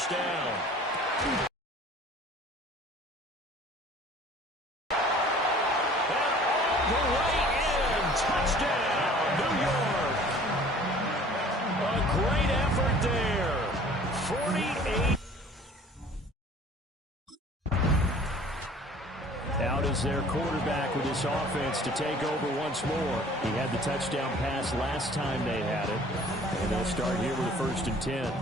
first down. And all the way in. Touchdown, New York. A great effort there. 48. Out is their quarterback with this offense to take over once more. He had the touchdown pass last time they had it. And they'll start here with a 1st and 10.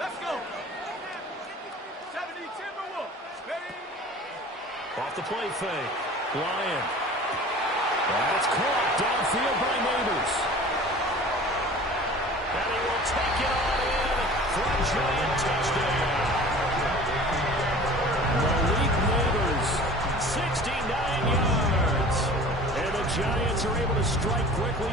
Let's go. 70 Timberwolves. Ready? Off the play fake. Lyon. That's caught downfield by Neighbors. And he will take it on in for a giant touchdown. Malik Neighbors, 69 yards. And the Giants are able to strike quickly.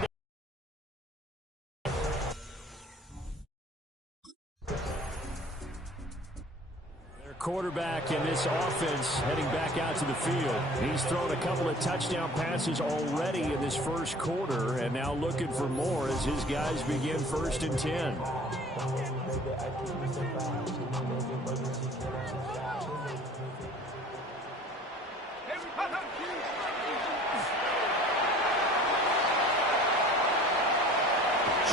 Their quarterback in this offense heading back out to the field. He's thrown a couple of touchdown passes already in this first quarter, and now looking for more as his guys begin 1st and 10.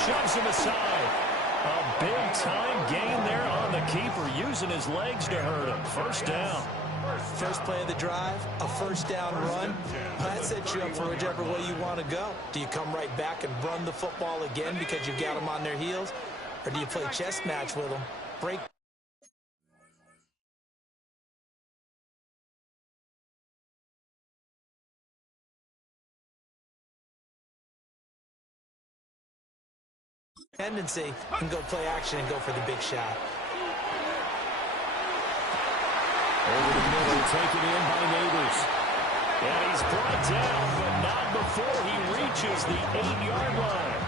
Shoves him aside. A big-time gain there on the keeper, using his legs to hurt him. First down. First play of the drive, a first down run. That sets you up for whichever way you want to go. Do you come right back and run the football again because you've got them on their heels? Or do you play chess match with them? Break. Tendency and go play action and go for the big shot. Over the middle, taken in by Neighbors. And he's brought down, but not before he reaches the 8-yard line.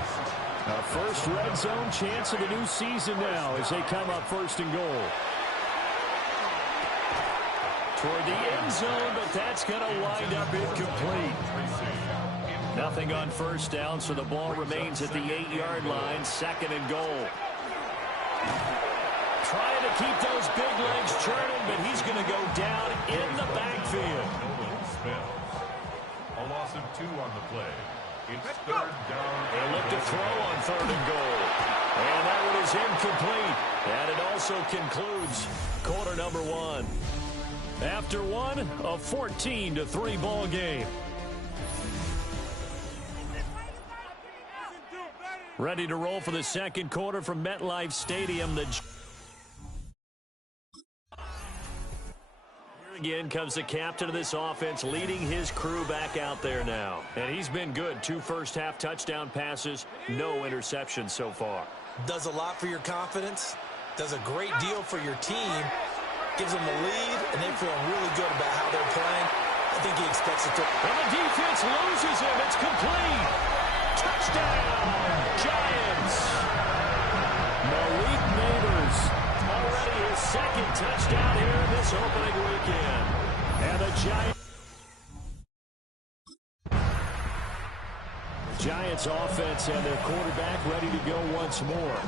A first red zone chance of the new season now as they come up 1st and goal. Toward the end zone, but that's going to wind up incomplete. Nothing on first down, so the ball remains at the 8-yard line, 2nd and goal. Trying to keep those big legs churning, but he's going to go down in the backfield. A loss of 2 on the play. It's 3rd down. They look to throw on 3rd and goal. And that one is incomplete. And it also concludes quarter number 1. After one, a 14-3 ball game. Ready to roll for the second quarter from MetLife Stadium. Here again comes the captain of this offense, leading his crew back out there now. And he's been good. 2 first-half touchdown passes, no interceptions so far. Does a lot for your confidence. Does a great deal for your team. Gives them the lead, and they feel really good about how they're playing. I think he expects it to. And the defense loses him. It's complete. Touchdown, Giants. Malik Neighbors, already his 2nd touchdown here in this opening weekend. And the Giants offense and their quarterback ready to go once more.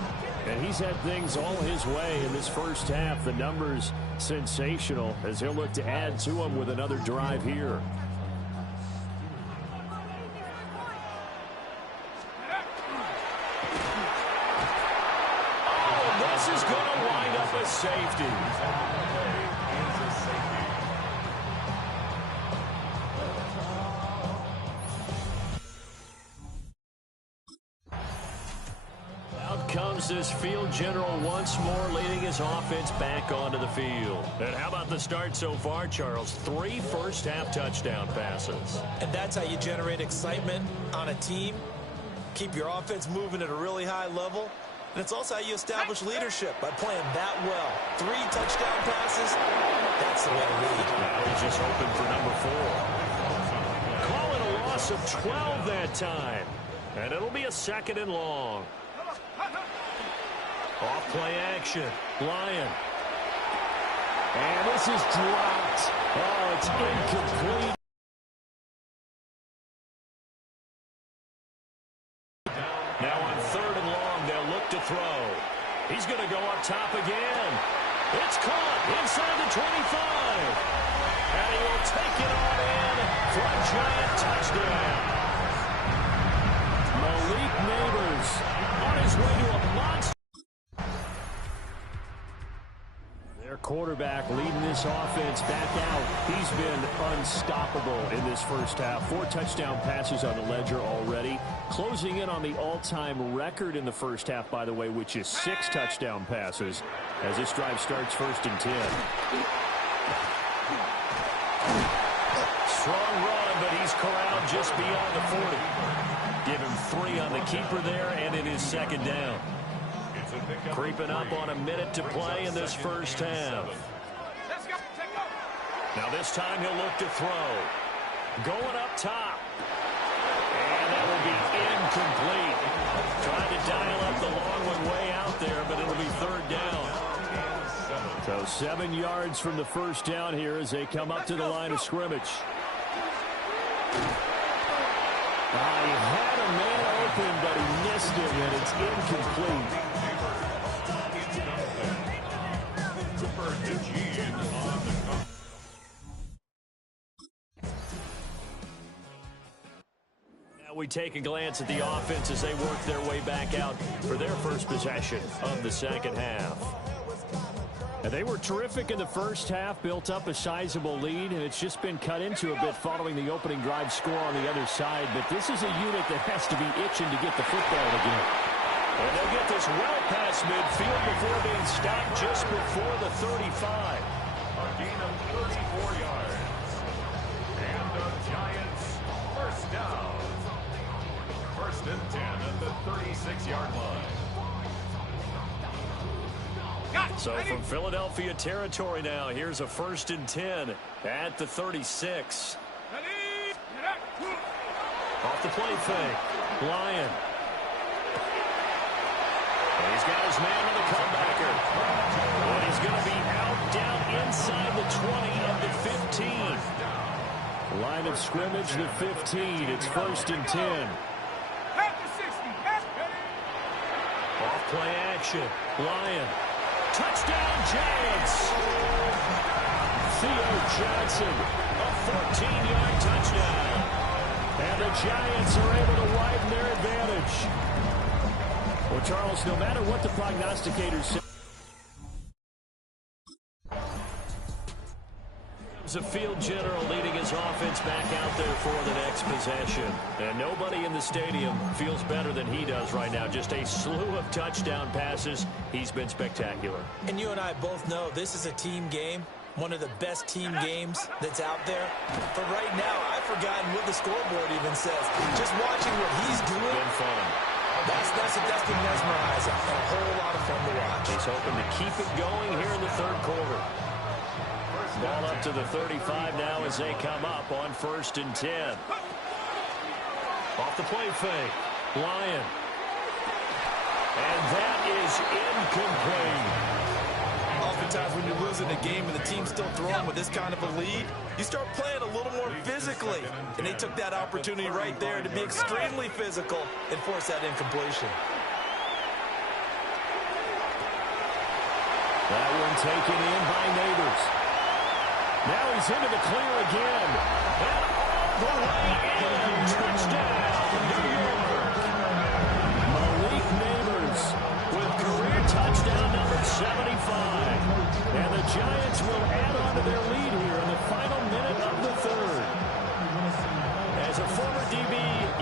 And he's had things all his way in this first half. The numbers sensational as he'll look to add to them with another drive here. Oh, this is going to wind up a safety. Comes this field general once more, leading his offense back onto the field. And how about the start so far, Charles? 3 first-half touchdown passes. And that's how you generate excitement on a team. Keep your offense moving at a really high level. And it's also how you establish leadership by playing that well. 3 touchdown passes, that's the way to lead. Now he's just hoping for number 4. Calling a loss of 12 that time. And it'll be a 2nd and long. Off play action. Lyon. And this is dropped. Oh, it's incomplete. throw. He's going to go up top again. It's caught inside the 25. And he will take it on in for a giant touchdown. Malik Neighbors on his way to a monster. Their quarterback leading this offense back out. He's been unstoppable in this first half. 4 touchdown passes on the ledger already. Closing in on the all-time record in the first half, by the way, which is 6 touchdown passes as this drive starts 1st and 10. Strong run, but he's corralled just beyond the 40. Give him 3 on the keeper there, and it is 2nd down. Creeping up on a minute to play in this first half. Now this time he'll look to throw. Going up top. And that will be incomplete. Trying to dial up the long one way out there, but it'll be 3rd down. So 7 yards from the first down here as they come up to the line of scrimmage. He had a man open, but he missed it, and it's incomplete. Now we take a glance at the offense as they work their way back out for their first possession of the second half. And they were terrific in the first half, built up a sizable lead, and it's just been cut into a bit following the opening drive score on the other side. But this is a unit that has to be itching to get the football again. And they'll get this well past midfield before being stopped just before the 35. A gain of 34 yards. And the Giants first down. 1st and 10 at the 36-yard line. So from Philadelphia territory now, here's a 1st and 10 at the 36. Off the play fake. Lyon. And he's got his man on the comebacker. And he's going to be out down inside the 20 of the 15. Line of scrimmage, the 15. It's 1st and 10. Off play action. Lyon. Touchdown, Giants! Theo Johnson, a 14-yard touchdown. And the Giants are able to widen their advantage. Well, Charles, no matter what the prognosticators say, a field general leading his offense back out there for the next possession. And nobody in the stadium feels better than he does right now. Just a slew of touchdown passes. He's been spectacular. And you and I both know this is a team game, one of the best team games that's out there. But right now, I've forgotten what the scoreboard even says. Just watching what he's doing. Been fun. That's been mesmerizing and a whole lot of fun to watch. He's hoping to keep it going here in the 3rd quarter. Ball up to the 35 now as they come up on 1st and 10. Off the play fake. Lyon. And that is incomplete. Oftentimes when you're losing a game and the team's still throwing with this kind of a lead, you start playing a little more physically. And they took that opportunity right there to be extremely physical and force that incompletion. That one taken in by Neighbors. Now he's into the clear again. And all the way in. Touchdown, New York. Malik Neighbors with career touchdown number 75. And the Giants will add on to their lead here in the final minute of the 3rd. As a former DB,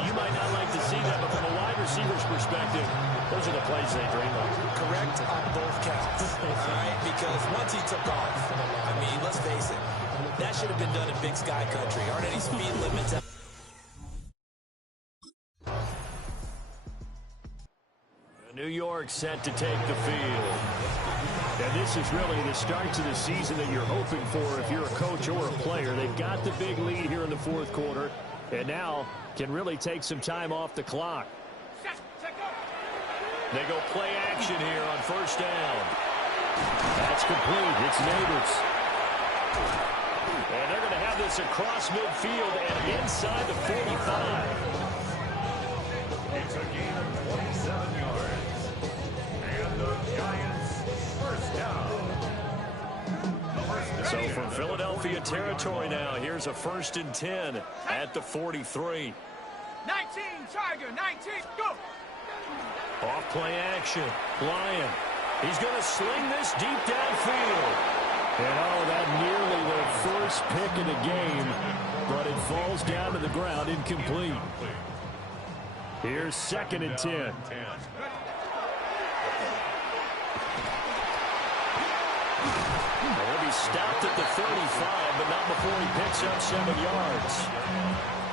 you might not like to see that, but from a wide receiver's perspective, those are the plays they dream of. Correct on both counts. All right, because once he took off, I mean, let's face it, that should have been done in Big Sky Country. Aren't any speed limits? New York set to take the field. And this is really the start to the season that you're hoping for if you're a coach or a player. They've got the big lead here in the 4th quarter, and now can really take some time off the clock. They go play action here on 1st down. That's complete. It's Neighbors. And they're going to have this across midfield and inside the 45. It's a gain of 27 yards. Philadelphia territory now. Here's a 1st and 10 at the 43. 19, Tiger, 19, go! Off play action. Lyon. He's going to sling this deep downfield. And that nearly their first pick of the game, but it falls down to the ground incomplete. Here's 2nd and 10. He'll be stopped at the 35, but not before he picks up 7 yards.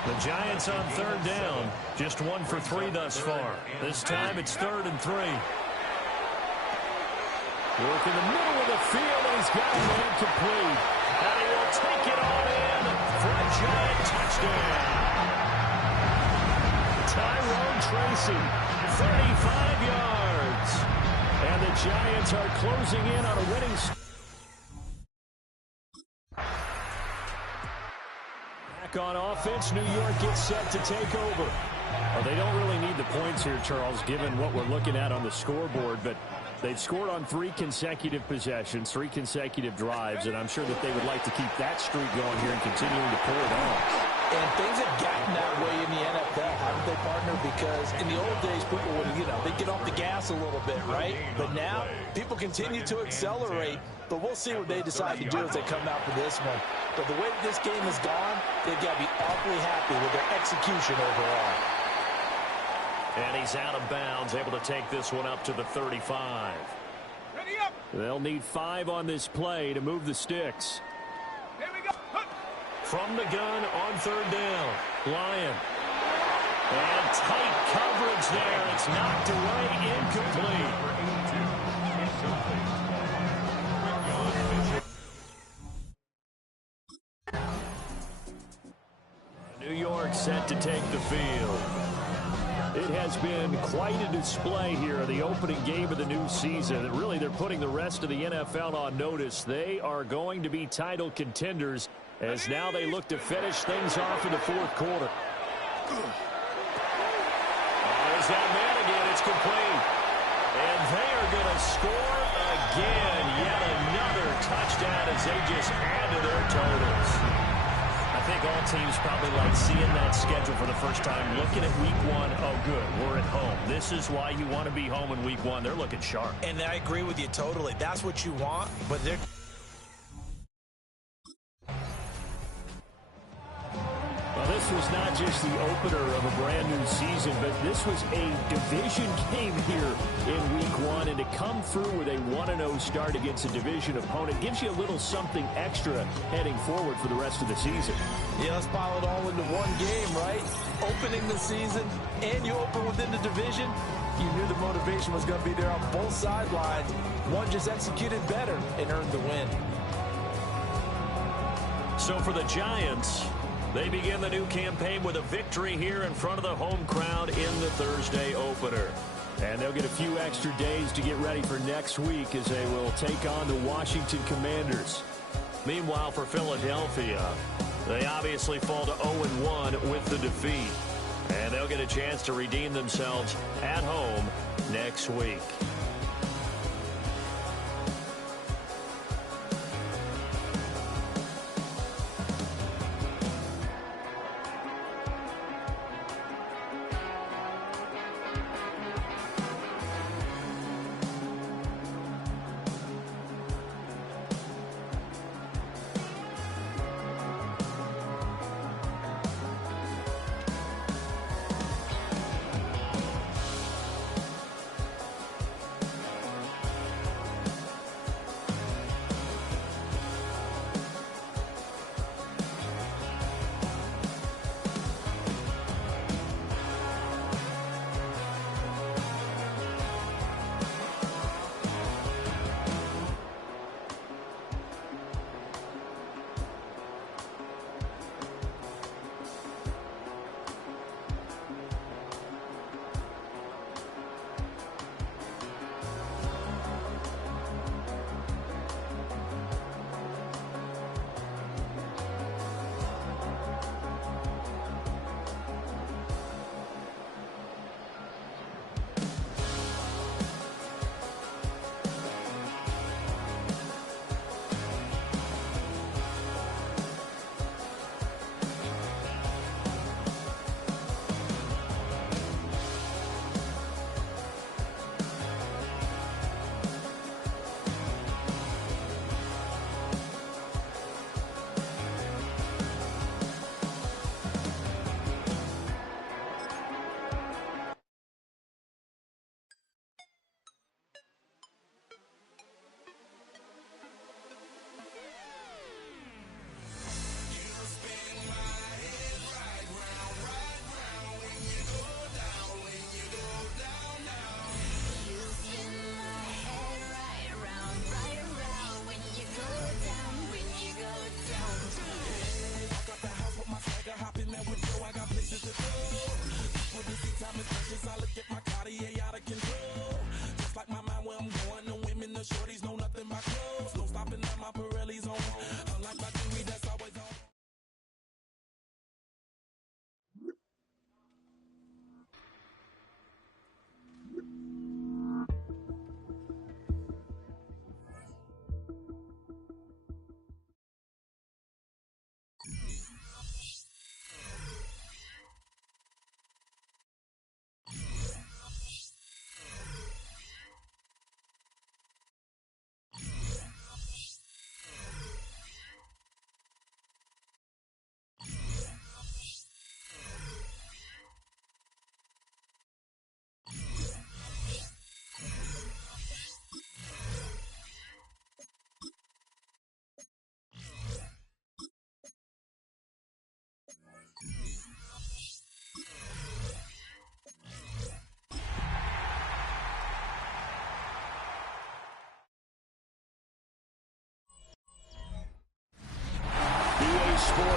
The Giants on 3rd down, just 1 for 3 thus far. This time it's 3rd and 3. Work in the middle of the field, and he's got it incomplete. And he will take it on in for a Giant touchdown. Tyrone Tracy, 35 yards. And the Giants are closing in on a winning streak. Back on offense, New York gets set to take over. Well, they don't really need the points here, Charles, given what we're looking at on the scoreboard, but they've scored on 3 consecutive possessions, 3 consecutive drives, and I'm sure that they would like to keep that streak going here and continuing to pull it on. And things have gotten that way in the NFL, haven't they, partner? Because in the old days, people would, they'd get off the gas a little bit, right? But now, people continue to accelerate, but we'll see what they decide to do as they come out for this one. But the way that this game has gone, they've got to be awfully happy with their execution overall. And he's out of bounds, able to take this one up to the 35. Ready up! They'll need 5 on this play to move the sticks. Here we go! Hup. From the gun on 3rd down, Lyon. And tight coverage there. It's knocked away, incomplete. New York set to take the field. It has been quite a display here in the opening game of the new season. And really, they're putting the rest of the NFL on notice. They are going to be title contenders as now they look to finish things off in the 4th quarter. There's that man again. It's complete. And they are going to score again. Yet another touchdown as they just add to their totals. I think all teams probably like seeing that schedule for the first time, looking at week 1. Oh, good, we're at home. This is why you want to be home in week 1. They're looking sharp. And I agree with you totally. That's what you want, but they're... Well, this was not just the opener of a brand new season, but this was a division game here in week 1. And to come through with a 1-0 start against a division opponent gives you a little something extra heading forward for the rest of the season. Yeah, let's pile it all into one game, right? Opening the season, and you open within the division. You knew the motivation was going to be there on both sidelines. One just executed better and earned the win. So for the Giants, they begin the new campaign with a victory here in front of the home crowd in the Thursday opener. And they'll get a few extra days to get ready for next week as they will take on the Washington Commanders. Meanwhile, for Philadelphia, they obviously fall to 0-1 with the defeat. And they'll get a chance to redeem themselves at home next week.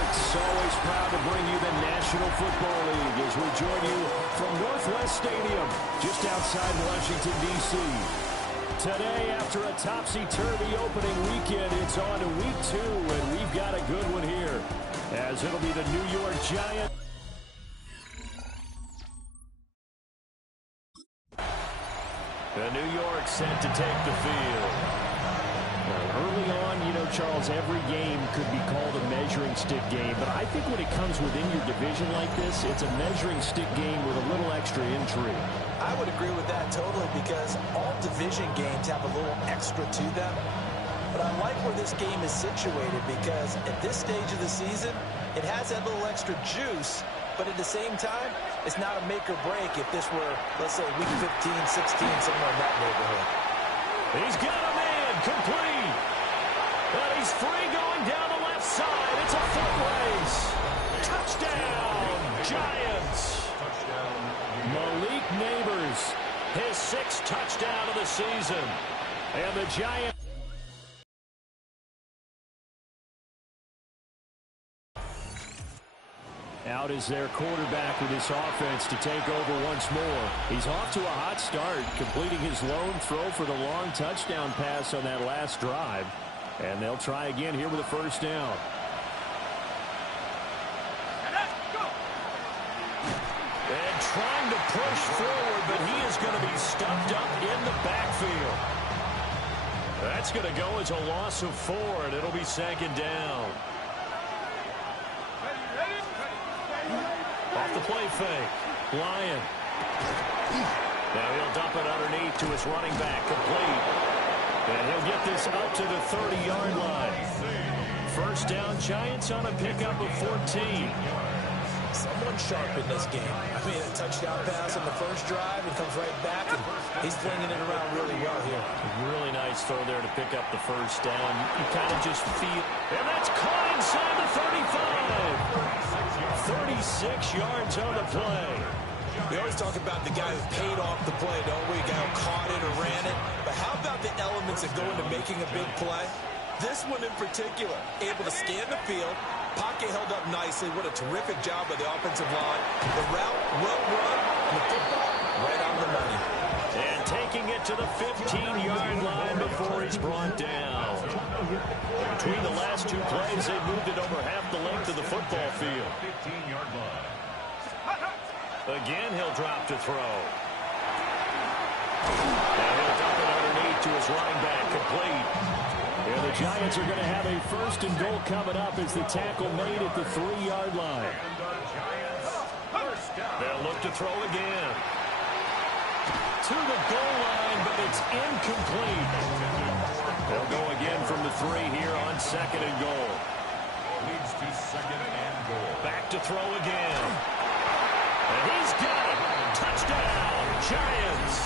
It's always proud to bring you the National Football League as we join you from Northwest Stadium, just outside Washington, D.C. Today, after a topsy-turvy opening weekend, it's on to week 2, and we've got a good one here, as it'll be the New York Giants. The New York set to take the field. Early on, you know, Charles, every game could be called a measuring stick game, but I think when it comes within your division like this, it's a measuring stick game with a little extra intrigue. I would agree with that totally, because all division games have a little extra to them. But I like where this game is situated, because at this stage of the season, it has that little extra juice, but at the same time, it's not a make or break if this were, let's say, week 15, 16, somewhere in that neighborhood. He's got a man, complete. And he's free going down the left side. It's a foot race. Touchdown, Giants. Malik Neighbors, his 6th touchdown of the season. And the Giants. Out is their quarterback with his offense to take over once more. He's off to a hot start, completing his lone throw for the long touchdown pass on that last drive. And they'll try again here with a first down. And trying to push forward, but he is going to be stuffed up in the backfield. That's going to go as a loss of 4, and it'll be 2nd down. Off the play fake. Lyon. Now he'll dump it underneath to his running back. Complete. And he'll get this up to the 30-yard line. First down, Giants on a pickup of 14. Someone sharp in this game. I mean, a touchdown pass on the first drive and comes right back, and he's flinging it around really well here. Really nice throw there to pick up the first down. You kind of just feel, and that's caught inside the 35. 36 yards on the play. We always talk about the guy who paid off the play, don't we? The guy who caught it or ran it. But how about the elements that go into making a big play? This one in particular, able to scan the field. Pocket held up nicely. What a terrific job by the offensive line. The route, well run, and the football right on the money. And taking it to the 15-yard line before he's brought down. Between the last 2 plays, they moved it over half the length of the football field. 15-yard line. Again, he'll drop to throw. And he'll dump it underneath to his running back, complete. And the Giants are going to have a 1st and goal coming up as the tackle made at the 3-yard line. They'll look to throw again. To the goal line, but it's incomplete. They'll go again from the 3 here on 2nd and goal. Leads to 2nd and goal. Back to throw again. And he's got it. Touchdown, Giants.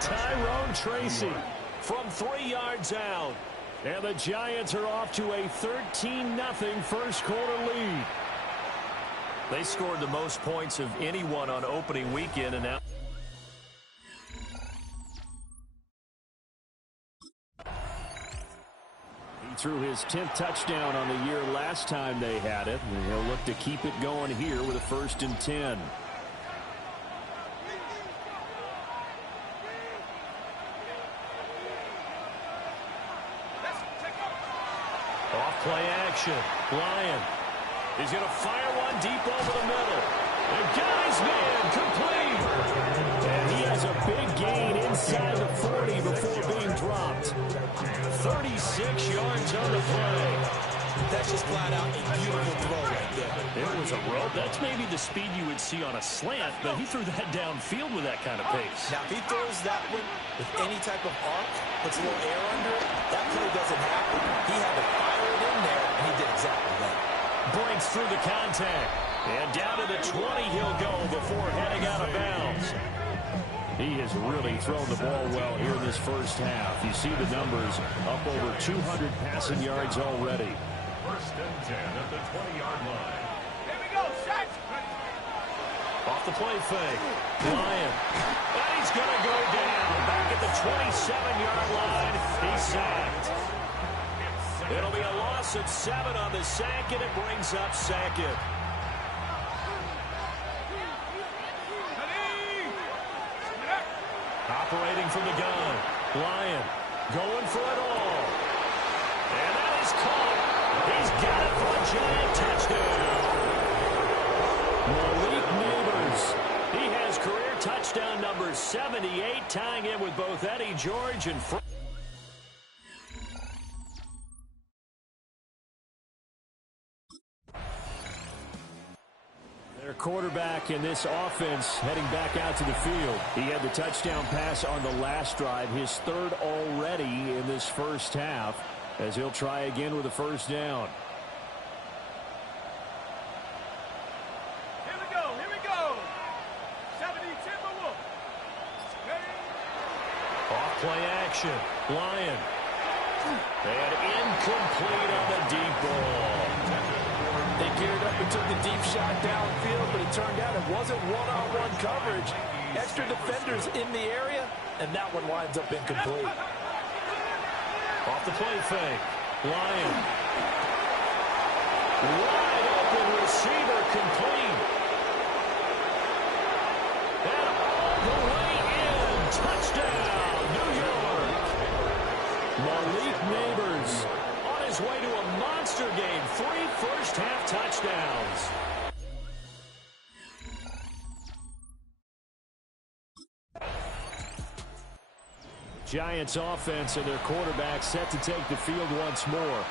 Tyrone Tracy from 3 yards out. And the Giants are off to a 13-0 first quarter lead. They scored the most points of anyone on opening weekend, and now he threw his 10th touchdown on the year last time they had it, and he'll look to keep it going here with a 1st and 10. Off play action. Lyon. He's going to fire one deep over the middle. And got his man complete. And he has a big gain inside the 40 before being dropped. 36 yards on the play. That's just flat out a beautiful throw right there. It was a rope. That's maybe the speed you would see on a slant, but he threw that downfield with that kind of pace. Now, if he throws that one with any type of arc, puts a little air under it, that play doesn't happen. He had to fire it in there, and he did exactly that. Breaks through the contact. And down to the 20 he'll go before heading out of bounds. He has really thrown the ball well here in this first half. You see the numbers, up over 200 passing yards already. 1st and 10 at the 20-yard line. Here we go, set. Off the play fake. Lyon. And he's going to go down. Back at the 27-yard line. He's sacked. It'll be a loss of 7 on the sack, and it brings up second. Operating from the gun. Lyon going for it all. And that is caught. He's got it for a giant touchdown. Malik Neighbors. He has career touchdown number 78, tying in with both Eddie George and Frank. Their quarterback in this offense heading back out to the field. He had the touchdown pass on the last drive, his third already in this first half, as he'll try again with a first down. Here we go. 70 Timberwolves. Off play action. Lyon. And incomplete on the deep ball. They geared up and took the deep shot downfield, but it turned out it wasn't one-on-one coverage. Extra defenders in the area, and that one winds up incomplete. Off the play fake. Lyon. Wide open receiver complete. And all the way in. Touchdown, New York. Malik Neighbors on his way to a monster game. 3 first-half touchdowns. Giants offense and their quarterback set to take the field once more.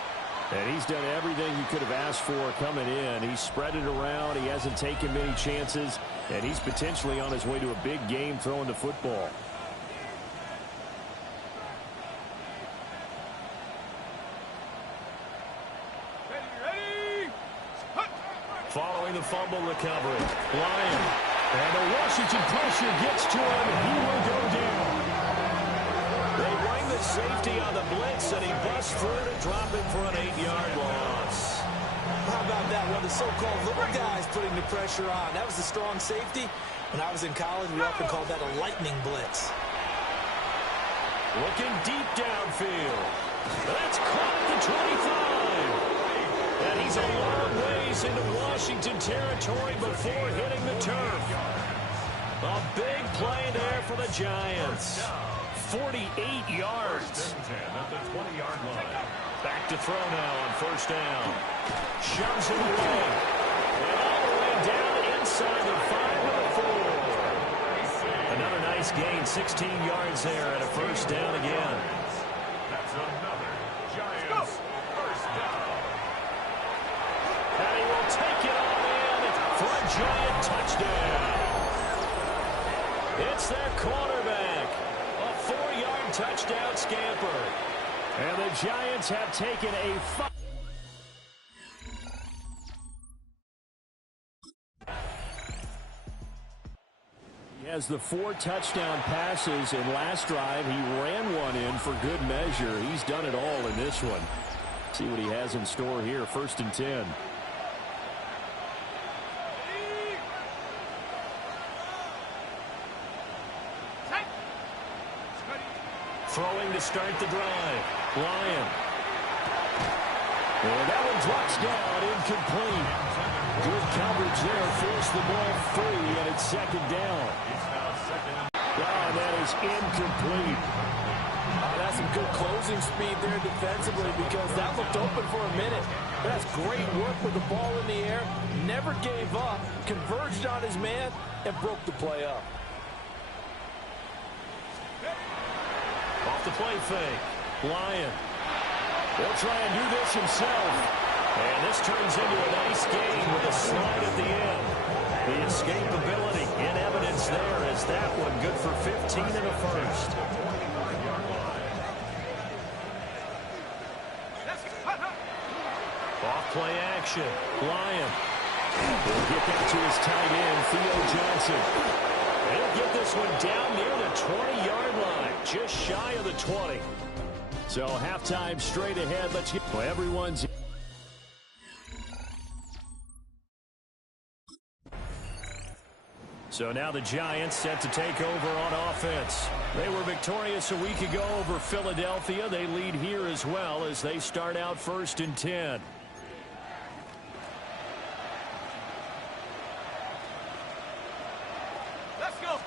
And he's done everything you could have asked for coming in. He's spread it around. He hasn't taken many chances. And he's potentially on his way to a big game throwing the football. Ready. Following the fumble recovery. Lyon. And the Washington pressure gets to him. He will go down. They bring the safety on the blitz, and he busts through to drop it for an 8-yard loss. How about that? One of the so-called little guys putting the pressure on. That was the strong safety. When I was in college, we often called that a lightning blitz. Looking deep downfield. That's caught at the 25. And he's a long ways into Washington territory before hitting the turf. A big play there for the Giants. 48 yards. At the 20-yard line. Back to throw now on first down. Shoves it away. And all the way down inside the 5 to the 4. Another nice gain, 16 yards there and a first down again. That's another Giants first down. And he will take it all in for a giant touchdown. It's their quarterback. A 4-yard touchdown scamper. And the Giants have taken a 5. He has the 4 touchdown passes, and last drive he ran one in for good measure. He's done it all in this one. See what he has in store here. 1st and 10. Throwing to start the drive. Lyon. And that one drops down, incomplete. Good coverage there, forced the ball free, and it's 2nd down. And that is incomplete. That's some good closing speed there defensively, because that looked open for a minute. That's great work with the ball in the air. Never gave up, converged on his man, and broke the play up. Off the play fake. Lyon. He'll try and do this himself. And this turns into a nice game with a slide at the end. The escapability in evidence there is that one good for 15 in the first. Off play action. Lyon. He'll get that to his tight end, Theo Johnson. He'll get this one down near the 20-yard line, just shy of the 20. So halftime straight ahead. Let's get everyone's. So now the Giants set to take over on offense. They were victorious a week ago over Philadelphia. They lead here as well as they start out 1st and 10. Let's go.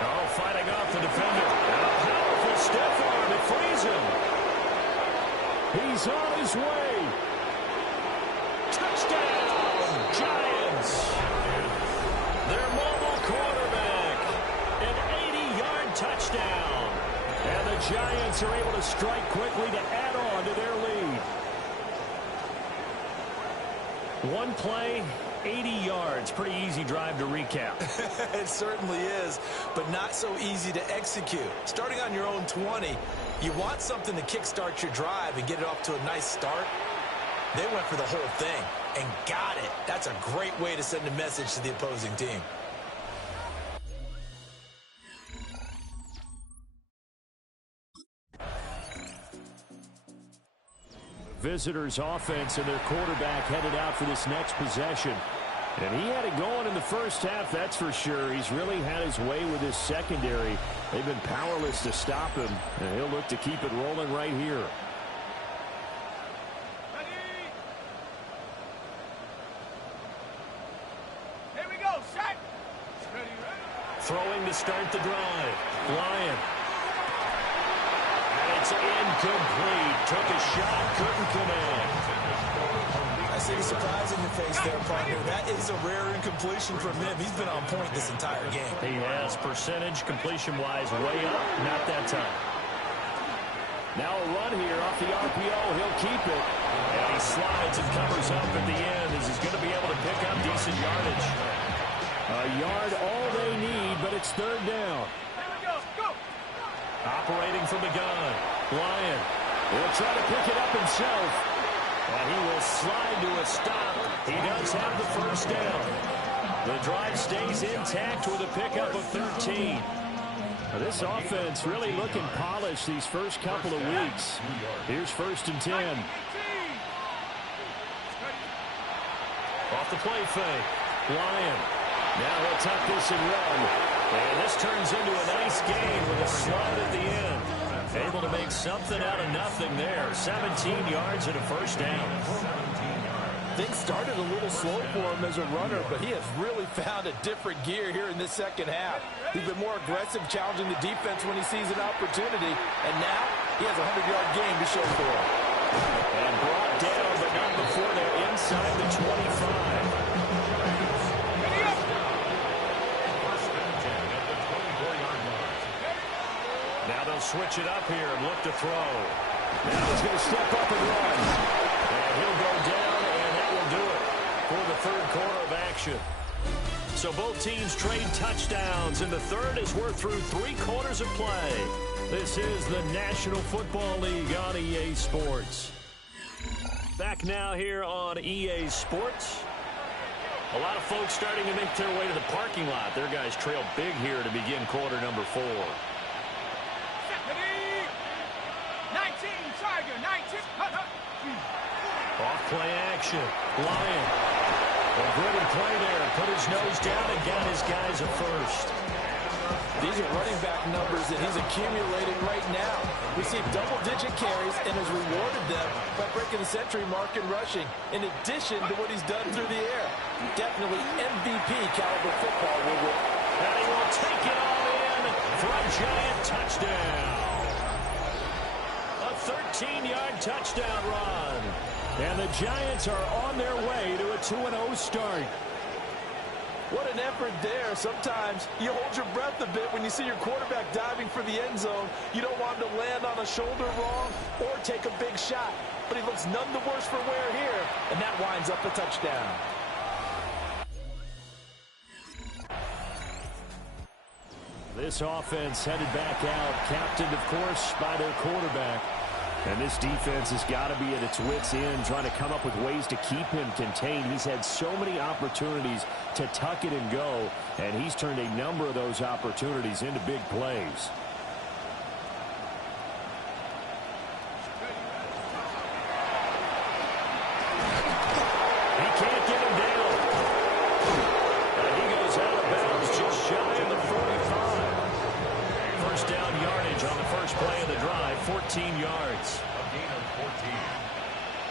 Oh, fighting off the defender. And a powerful stiff arm. It frees him. He's on his way. Touchdown, Giants. Their mobile quarterback. An 80-yard touchdown. And the Giants are able to strike quickly to add on to their lead. One play, 80 yards. Pretty easy drive to recap. It certainly is, but not so easy to execute. Starting on your own 20, you want something to kickstart your drive and get it off to a nice start. They went for the whole thing and got it. That's a great way to send a message to the opposing team. Visitors offense and their quarterback headed out for this next possession. And he had it going in the first half, that's for sure. He's really had his way with his secondary. They've been powerless to stop him, and he'll look to keep it rolling right here. Here we go, set. Throwing to start the drive. Lyon. And it's incomplete. Took a shot, couldn't connect. I see the surprise in your face there, partner. That is a rare incompletion from him. He's been on point this entire game. He has percentage completion-wise way up. Not that time. Now a run here off the RPO. He'll keep it. And he slides and covers up at the end as he's going to be able to pick up decent yardage. A yard all they need, but it's 3rd down. Here we go, go. Operating from the gun. Lyon will try to pick it up himself. And he will slide to a stop. He does have the 1st down. The drive stays intact with a pickup of 13. Now this offense really looking polished these first couple of weeks. Here's 1st and 10. Off the play fake. Lyon. Now he'll tuck this and run. And this turns into a nice gain with a slide at the end. Able to make something out of nothing there. 17 yards and a 1st down. Things started a little slow for him as a runner, but he has really found a different gear here in this second half. He's been more aggressive, challenging the defense when he sees an opportunity, and now he has a 100-yard game to show for it. And brought down, but not before they're inside the 25. Now they'll switch it up here and look to throw. Now he's going to step up and run. And he'll go down, and that will do it for the 3rd quarter of action. So both teams trade touchdowns, and the 3rd as we're through 3 quarters of play. This is the National Football League on EA Sports. Back now here on EA Sports. A lot of folks starting to make their way to the parking lot. Their guys trail big here to begin quarter number 4. 19, Tiger, 19. Off play action. Lyon. A gritty play there. Put his nose down and got his guys a 1st. These are running back numbers that he's accumulating right now. Received double-digit carries and has rewarded them by breaking the century mark in rushing, in addition to what he's done through the air. Definitely MVP caliber football, Woodward. And he will take it all in for a Giant touchdown. A 13-yard touchdown run. And the Giants are on their way to a 2-0 start. What an effort there. Sometimes you hold your breath a bit when you see your quarterback diving for the end zone. You don't want him to land on a shoulder wrong or take a big shot. But he looks none the worse for wear here, and that winds up a touchdown. This offense headed back out, captained, of course, by their quarterback. And this defense has got to be at its wits' end, trying to come up with ways to keep him contained. He's had so many opportunities to tuck it and go, and he's turned a number of those opportunities into big plays. He can't get him down. 14 yards. A gain of 14.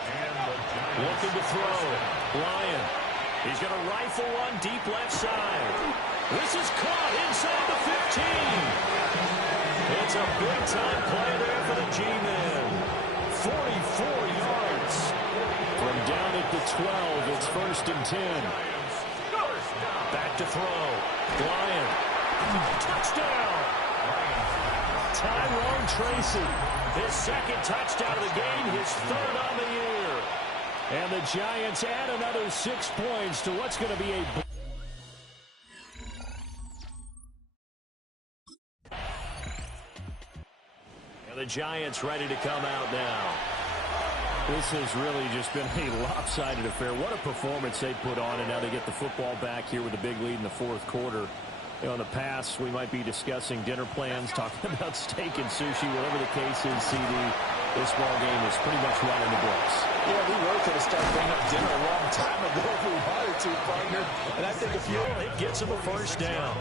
And the Giants looking to throw. Lyon. He's going to rifle one deep left side. This is caught inside the 15. It's a big-time play there for the G-Men. 44 yards. From down at the 12, it's 1st and 10. Back to throw. Lyon. Touchdown. Tyrone Tracy. His 2nd touchdown of the game, his 3rd on the year. And the Giants add another 6 points to what's going to be a... And the Giants ready to come out now. This has really just been a lopsided affair. What a performance they put on, and now they get the football back here with a big lead in the 4th quarter. You know, in the past, we might be discussing dinner plans, talking about steak and sushi, whatever the case is, CD. This ball game is pretty much running the books. Yeah, we really could have started bringing up dinner a long time ago if we wanted to, partner. And I think if you... It gets him a 1st down.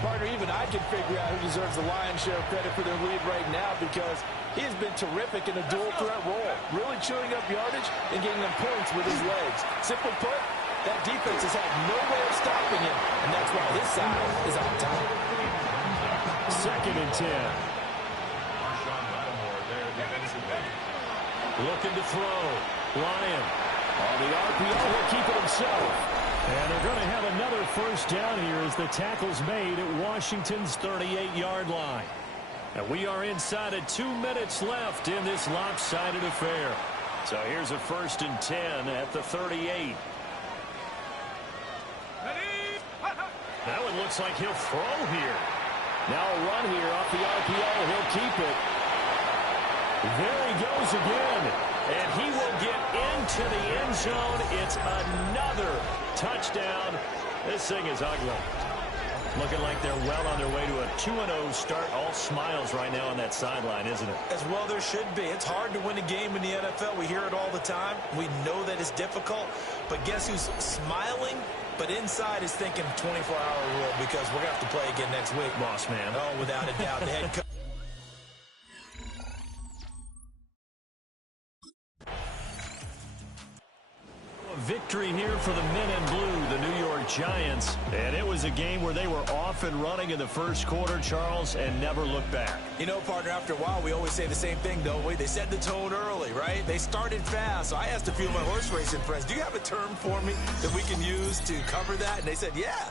Partner, even I can figure out who deserves the lion's share of credit for their lead right now, because he has been terrific in a dual threat role, really chewing up yardage and getting them points with his legs. Simply put, that defense has had no way of stopping him, and that's why his side is on top. 2nd and 10. Looking to throw. Lyon. On the RPO, he'll keep it himself. And they're going to have another 1st down here as the tackle's made at Washington's 38-yard line. And we are inside of 2 minutes left in this lopsided affair. So here's a 1st and 10 at the 38. That one looks like he'll throw here. Now a run here off the RPO. He'll keep it. There he goes again. And he will get into the end zone. It's another touchdown. This thing is ugly. Looking like they're well on their way to a 2-0 start. All smiles right now on that sideline, isn't it? As well there should be. It's hard to win a game in the NFL. We hear it all the time. We know that it's difficult. But guess who's smiling? But inside is thinking 24-hour rule, because we're going to have to play again next week. Boss man. Oh, without a doubt. The head coach. Victory here for the men in blue, the New York Giants. And it was a game where they were off and running in the 1st quarter, Charles, and never looked back. You know, partner, after a while, we always say the same thing, don't we? They set the tone early, right? They started fast. So I asked a few of my horse racing friends, do you have a term for me that we can use to cover that? And they said, yeah.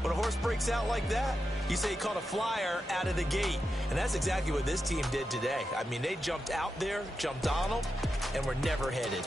When a horse breaks out like that, you say he caught a flyer out of the gate. And that's exactly what this team did today. I mean, they jumped out there, jumped on them, and were never headed.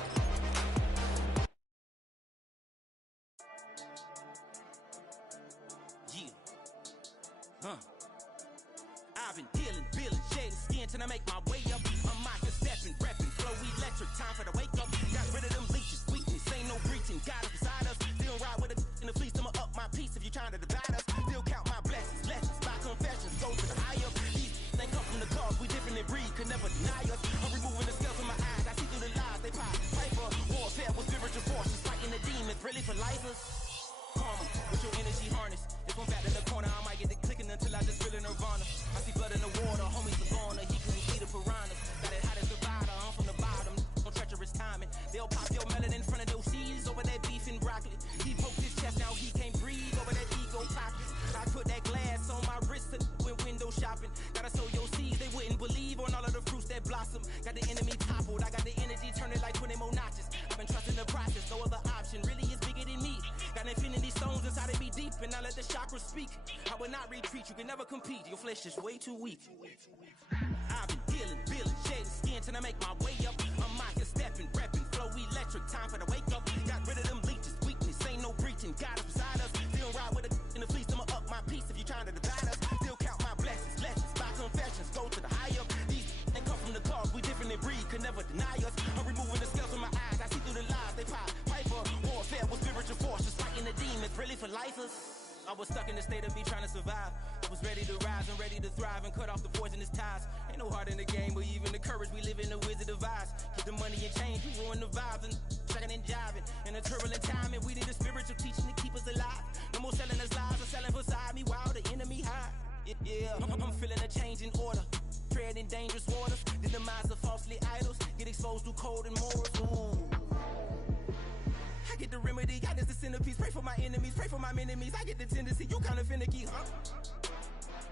I've been dealing, shedding skin till I make my way up. I'm out here stepping, repping, flow electric, time for the wake up. Got rid of them leeches, weakness, ain't no breaching. Got it beside us, still ride with it in the fleece. I'ma up my piece if you trying to divide us. Still count my blessings, lessons, my confessions, go to the higher. These they come from the cause, we different in breed, could never deny us. I'm removing the scales from my eyes, I see through the lies, they pop paper. Warfare with spiritual forces, fighting the demons, really for lifers. Karma, with your energy harness. If I'm back in the corner, I might get it clicking until I just feel a nirvana. I see blood in the water, homies are gone, he couldn't see the piranhas. Got it hot as the rider, I'm from the bottom, no treacherous timing. They'll pop your melon in front of those seeds over that beef and broccoli. He poked his chest, now he can't breathe over that ego pocket. I put that glass on my wrist and went window shopping. Gotta sow your seeds, they wouldn't believe on all of the fruits that blossom. Got the enemy toppled, I got the energy, turn it like 20 more notches. I've been trusting the process, no other option, really is bigger than me. Got infinity stones inside of me deep, and I let the chakras speak. I will not retreat, you can never compete, your flesh is way too weak. I've been dealing, shedding skin till I make my way up. I'm out here stepping, repping, flow electric, time for the wake up. Got rid of them leeches, weakness, ain't no breaching. God is beside us, still ride with it in the fleece. I'ma up my piece if you trying to divide us. Still count my blessings, lessons, my confessions, go to the higher. These they come from the cause, we different in breed, could never deny us. I'm removing the scales from my eyes, I see through the lies, they pop piper. Warfare with spiritual forces, fighting the demons, really for lifers. I was stuck in the state of me trying to survive. I was ready to rise and ready to thrive and cut off the poisonous ties. Ain't no heart in the game, but even the courage, we live in the wizard of Oz. Get the money and change, we ruin the vibes and tracking and jiving. In a turbulent time, and we need a spiritual teaching to keep us alive. No more selling us lies or selling beside me while the enemy hide. Yeah, I'm feeling a change in order. Treading dangerous waters. Did the enemies. Pray for my enemies. I get the tendency. You kind of finicky, huh?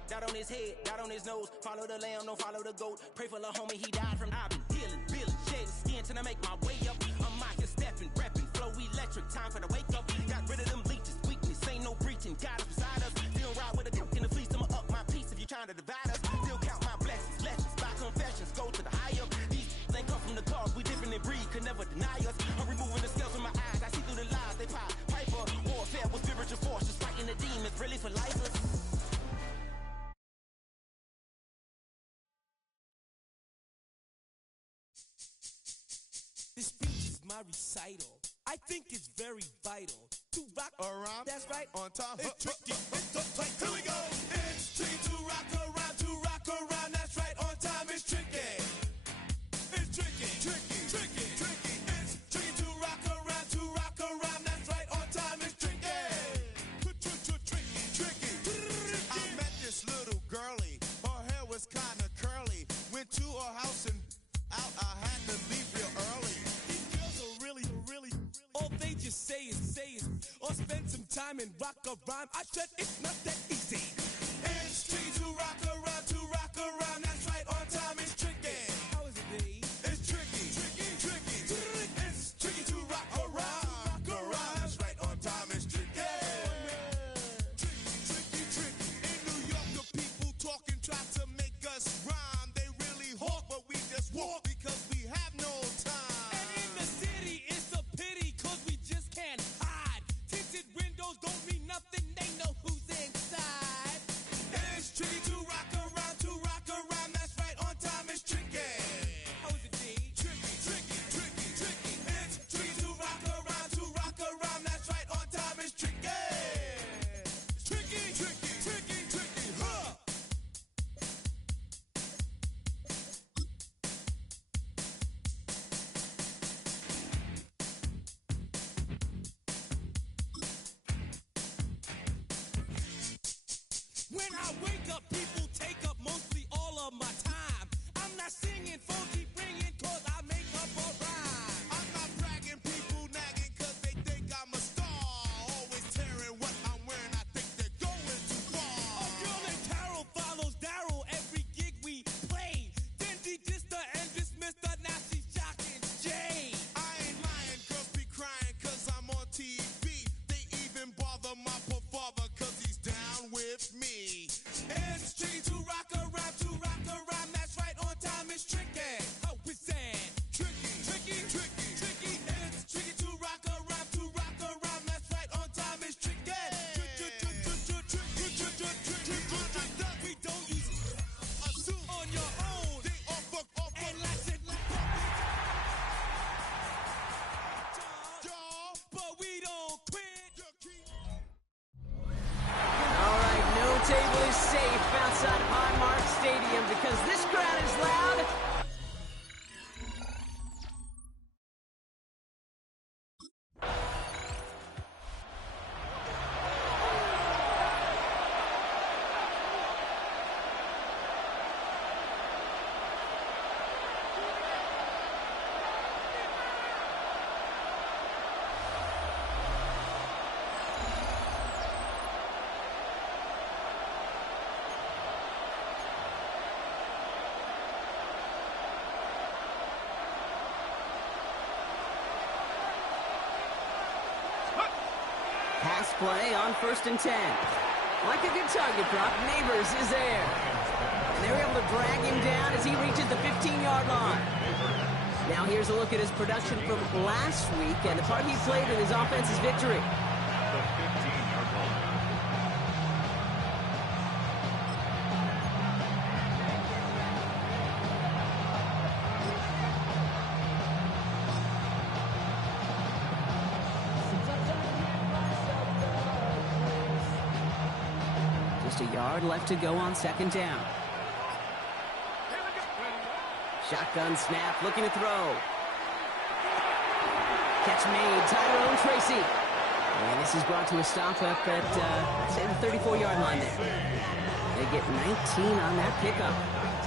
Dot on his head, dot on his nose. Follow the lamb, don't follow the goat. Pray for the homie, he died from. I've been healing, feeling, shedding skin till I make my way up. I'm mocking, stepping, repping, flow electric. Time for the wake up. Got rid of them leeches, weakness, ain't no breaching. God is beside us. Still ride with a cook in the fleece. I'ma up my piece if you're trying to divide us. Still count my blessings, lessons, by confessions. Go to the higher. These ain't come from the cause. We different in breed, could never deny us. I'm removing the scales from my eyes. I see through the lies they pop. Piper, warfare with spiritual forces, fighting the demons, really for lifers. This speech is my recital. I think it's very vital to rock around. That's right. On time. It's tricky. It's the play. Here we go. It's tricky to rock around. To rock around. That's right. On time. It's tricky. It's tricky. Tricky. Tricky. Tricky. It's tricky to rock around. To rock around. That's right. On time. It's tricky. Tricky. Tricky. I met this little girlie. Her hair was kind of curly. Went to her house and out. I had to leave real early. These girls are really, all they just say is, or spend some time and rock a rhyme. I said it's not that easy. It's tricky to rock around, that's right, on time it's tricky. How is it, babe? It's tricky. It's tricky to rock around, that's right, on time it's tricky. Tricky. In New York, the people talking try to make us rhyme. They really hawk, but we just walk because we have no time. And in the city, it's a pity, cause we just can't hide. Tinted windows don't mean nothing, they know who's inside. It's tricky to rock around, that's right, on time it's tricky. How is it, D? Tricky. It's tricky to rock around, that's right, on time it's tricky. Tricky, huh? When I wake up, people take up mostly all of my time. I'm not singing, phone keep ringing, cause I make up a rhyme. I'm not bragging, people nagging cause they think I'm a star. Always tearing what I'm wearing, I think they're going too A far. girl named Carol follows Daryl every gig we play. Then she dissed her and dismissed her, now she's shocking Jay. I ain't lying, girls be crying cause I'm on TV. They even bother my poor father cause he's down with me. It's tricky to rock around, that's right, on time it's tricky. How is that? Tricky. It's tricky to rock around, that's right, on time it's tricky. We don't use Assume on your own. they all fuck off And latch it like y'all. but we don't quit. All right, no table is safe outside of Highmark Stadium because this crowd is loud. Pass play on 1st and 10. Like a good target prop, Neighbors is there. And they're able to drag him down as he reaches the 15-yard line. Now here's a look at his production from last week and the part he played in his offense's victory. The 15-yard line. Just a yard left to go on 2nd down. Shotgun snap, looking to throw. Catch made, Tyrone Tracy. And this is brought to a stop up at, say, the 34-yard line there. They get 19 on that pickup.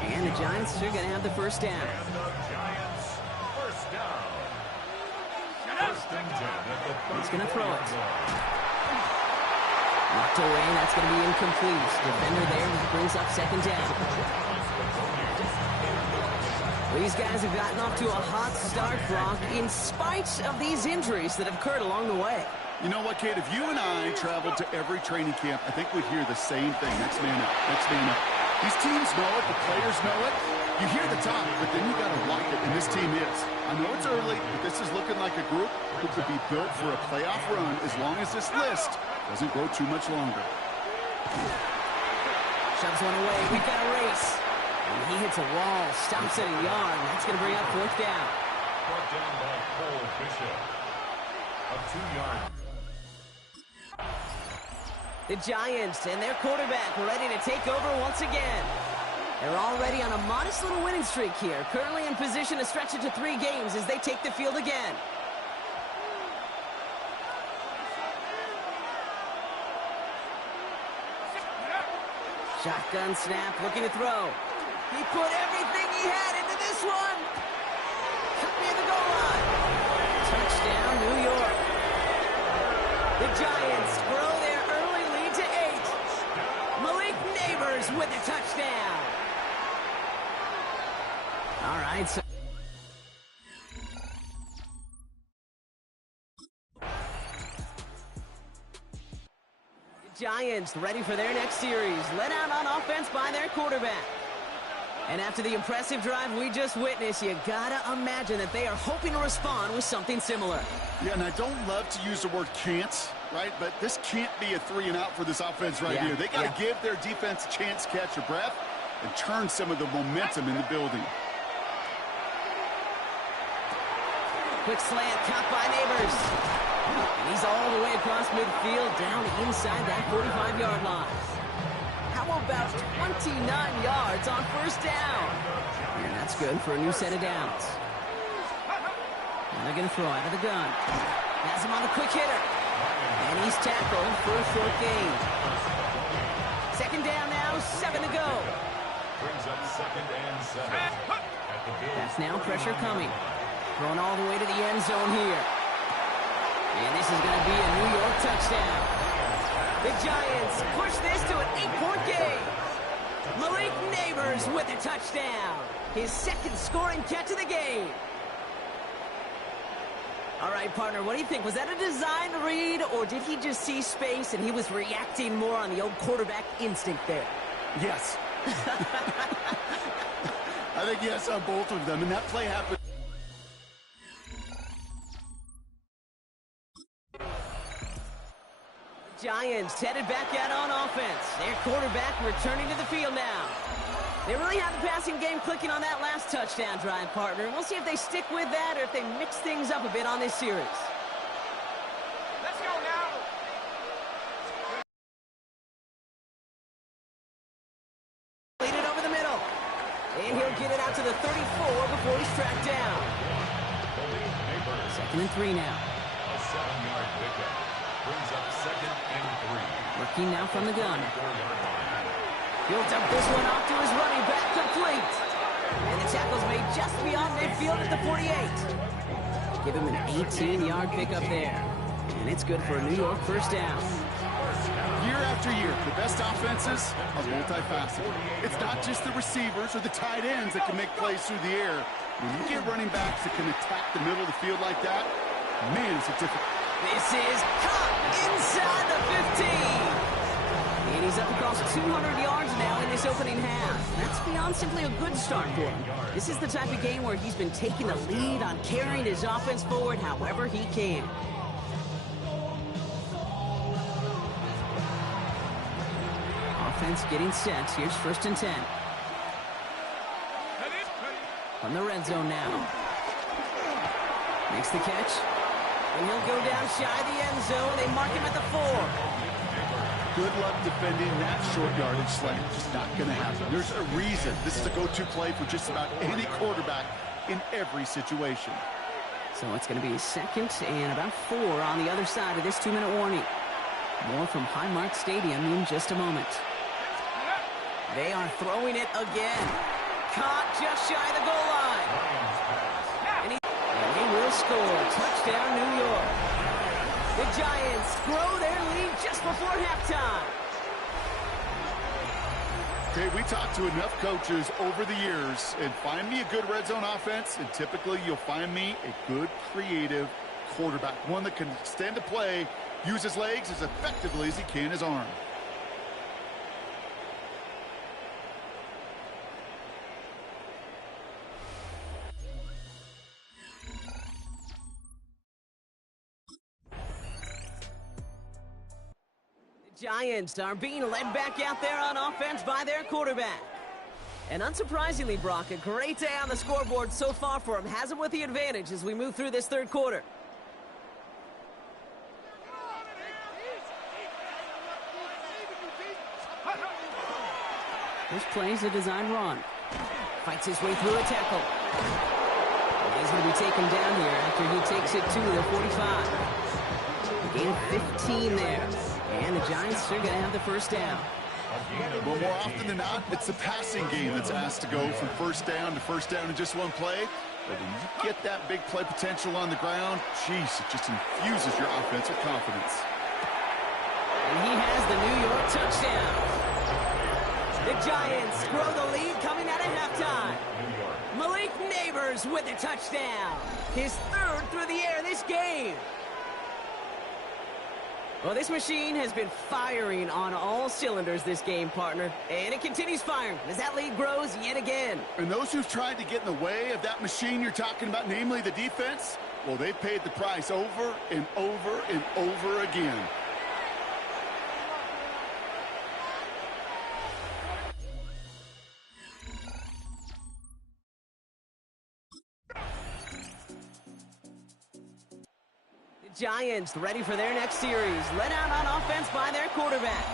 And the Giants are going to have the first down. And the Giants, first down. First and 10 at the 34-yard line. He's going to throw it. Knocked away. That's going to be incomplete. Defender there. That brings up second down. These guys have gotten off to a hot start, Brock, in spite of these injuries that have occurred along the way. You know what, Kate? If you and I traveled to every training camp, I think we'd hear the same thing. Next man up. Next man up. These teams know it. The players know it. You hear the talk, but then you got to walk it, and this team is. I know it's early, but this is looking like a group who could be built for a playoff run as long as this list doesn't grow too much longer. Shoves one away. We've got a race. And he hits a wall, stops at a yard. That's going to bring up fourth down. Brought down by Cole Bishop. A 2-yard. The Giants and their quarterback ready to take over once again. They're already on a modest little winning streak here. Currently in position to stretch it to 3 games as they take the field again. Shotgun snap, looking to throw. He put everything he had into this one. Cut near the goal line. Touchdown, New York. The Giants grow their early lead to 8. Malik Neighbors with a touchdown. All right, so Giants ready for their next series, led out on offense by their quarterback. And after the impressive drive we just witnessed, you gotta imagine that they are hoping to respond with something similar. Yeah, and I don't love to use the word can't, right? But this can't be a 3-and-out for this offense right here. They got to give their defense a chance to catch their breath and turn some of the momentum in the building. Quick slant, caught by Neighbors. And he's all the way across midfield, down inside that 45-yard line. How about 29 yards on first down? And that's good for a new set of downs. And they're going to throw out of the gun. Has him on the quick hitter. And he's tackled for a short gain. Second down now, 7 to go. Brings up 2nd and 7. That's now pressure coming. Thrown all the way to the end zone here. And this is going to be a New York touchdown. The Giants push this to an 8-point game. Malik Neighbors with a touchdown. His second scoring catch of the game. All right, partner, what do you think? Was that a design read, or did he just see space and he was reacting more on the old quarterback instinct there? Yes. I think yes on both of them, and that play happened. Giants headed back out on offense. Their quarterback returning to the field now. They really have the passing game clicking on that last touchdown drive, partner. We'll see if they stick with that or if they mix things up a bit on this series. Let's go now. Lead it over the middle. And he'll get it out to the 34 before he's tracked down. 2nd and 3 now. A 7-yard pickup. Brings up 2nd and 3. Working now from the gun. He'll dump this one off to his running back, complete. And the tackle's made just beyond midfield at the 48. Give him an 18-yard pickup there. And it's good for a New York first down. Year after year, the best offenses are multifaceted. It's not just the receivers or the tight ends that can make plays through the air. When you get running backs that can attack the middle of the field like that, man, it's a difficult. This is caught inside the 15. And he's up across 200 yards now in this opening half. That's beyond simply a good start for him. This is the type of game where he's been taking the lead on carrying his offense forward however he can. Offense getting set. Here's 1st and 10. From the red zone now. Makes the catch. And he'll go down shy of the end zone. They mark him at the 4. Good luck defending that short yardage slant. Just not going to happen. There's a reason this is a go-to play for just about any quarterback in every situation. So it's going to be 2nd and about 4 on the other side of this 2-minute warning. More from Highmark Stadium in just a moment. They are throwing it again. Caught just shy of the goal line. And they will score. Touchdown, New York. The Giants grow their lead just before halftime. Okay, we talked to enough coaches over the years, and find me a good red zone offense, and typically you'll find me a good creative quarterback, one that can extend the play, use his legs as effectively as he can his arm. Giants are being led back out there on offense by their quarterback. And unsurprisingly, Brock, a great day on the scoreboard so far for him. Has him with the advantage as we move through this third quarter. This play's a design run. Fights his way through a tackle. And he's going to be taken down here after he takes it to the 45. Gain of 15 there. And the Giants are going to have the first down. Well, more often than not, it's the passing game that's asked to go from first down to first down in just one play. But when you get that big play potential on the ground, geez, it just infuses your offense with confidence. And he has the New York touchdown. The Giants grow the lead coming out of halftime. Malik Neighbors with a touchdown. His third through the air this game. Well, this machine has been firing on all cylinders this game, partner. And it continues firing as that lead grows yet again. And those who've tried to get in the way of that machine you're talking about, namely the defense, well, they paid the price over and over and over again. Giants ready for their next series, led out on offense by their quarterback.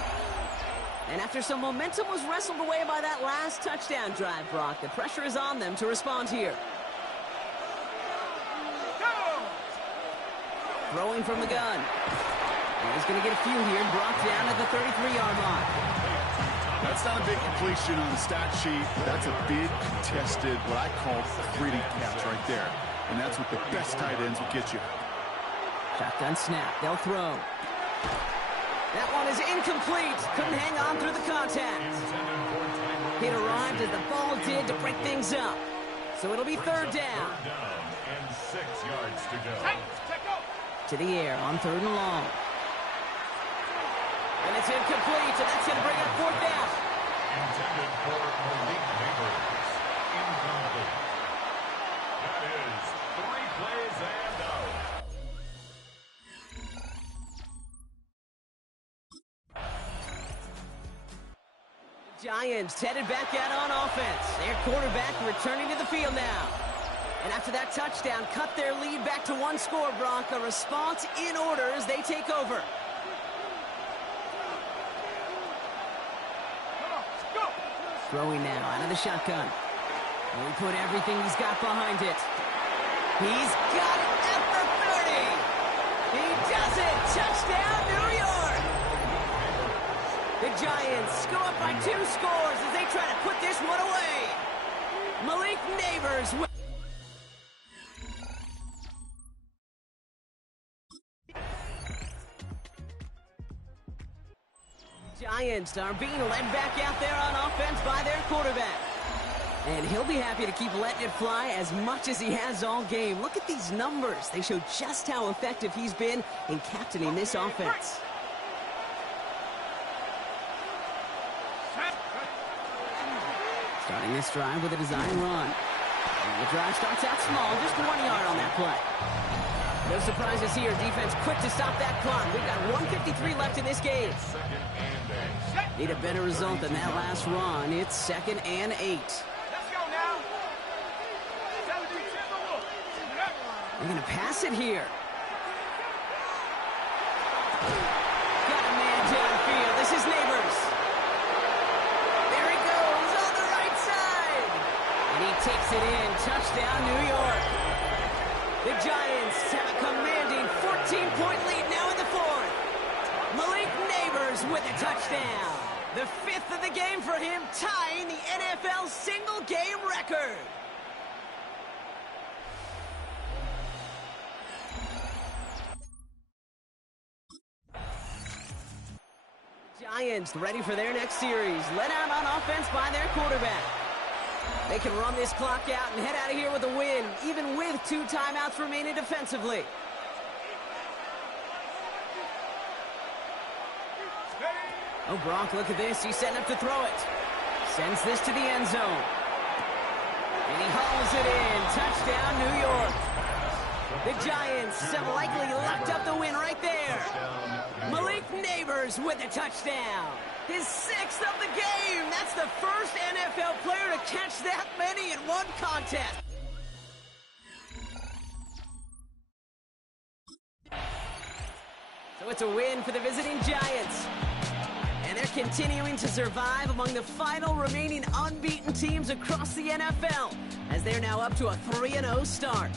And after some momentum was wrestled away by that last touchdown drive, Brock, the pressure is on them to respond here. Throwing from the gun. And he's going to get a few here, brought down at the 33-yard line. That's not a big completion on the stat sheet. That's a big contested, what I call gritty catch right there. And that's what the best tight ends will get you. Shotgun snap. They'll throw. That one is incomplete. Couldn't hang on through the contact. It arrived as the ball did to break things up. So it'll be third down. And 6 yards to go. To the air on third and long. And it's incomplete, so that's going to bring up fourth down. Intended for Malik Neighbors. Incomplete. That is 3 plays and out. Giants headed back out on offense. Their quarterback returning to the field now. And after that touchdown, cut their lead back to 1 score, Brock. A response in order as they take over. Throwing now out of the shotgun. And he put everything he's got behind it. He's got it at the 30. He does it. Touchdown, New York. The Giants go up by 2 scores as they try to put this one away. Malik Neighbors. Giants are being led back out there on offense by their quarterback. And he'll be happy to keep letting it fly as much as he has all game. Look at these numbers. They show just how effective he's been in captaining this offense. Starting this drive with a design run. And the drive starts out small, just 1 yard on that play. No surprises here. Defense quick to stop that clock. We've got 1:53 left in this game. Need a better result than that last run. It's 2nd and 8. Let's go now. They're going to pass it here. Got a man downfield. This is Neighbors. There he goes on the right side. And he takes it in. Touchdown, New York. The Giants have a commanding 14-point lead now in the 4th. Malik Neighbors with a touchdown. The 5th of the game for him, tying the NFL single-game record. Giants ready for their next series. Led out on offense by their quarterback. They can run this clock out and head out of here with a win, even with 2 timeouts remaining defensively. Oh, Gronk, look at this. He's setting up to throw it. Sends this to the end zone. And he hauls it in. Touchdown, New York. The Giants have likely locked up the win right there. Malik Neighbors with a touchdown. His 6th of the game. That's the first NFL player to catch that many in one contest. So it's a win for the visiting Giants. And they're continuing to survive among the final remaining unbeaten teams across the NFL, as they're now up to a 3-0 start.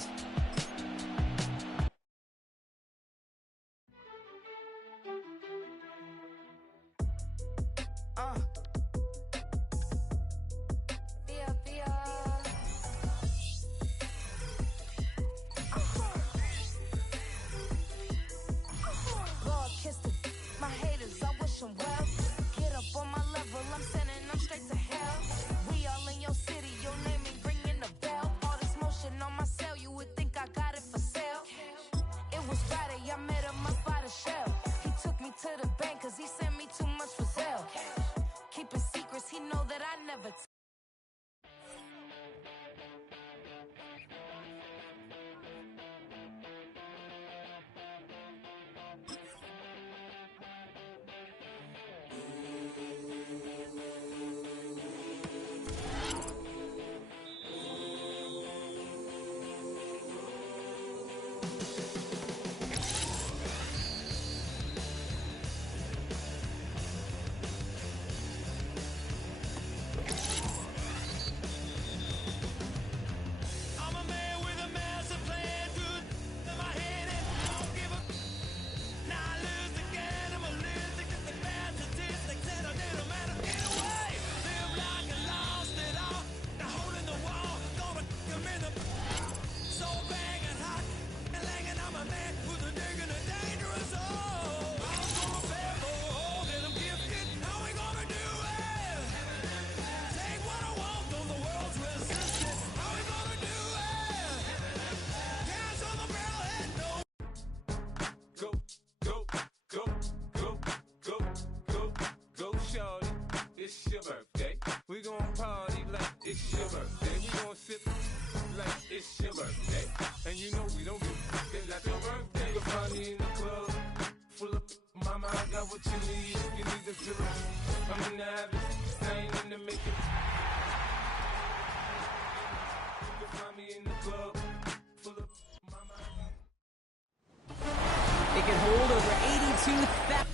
They can hold over 82,000.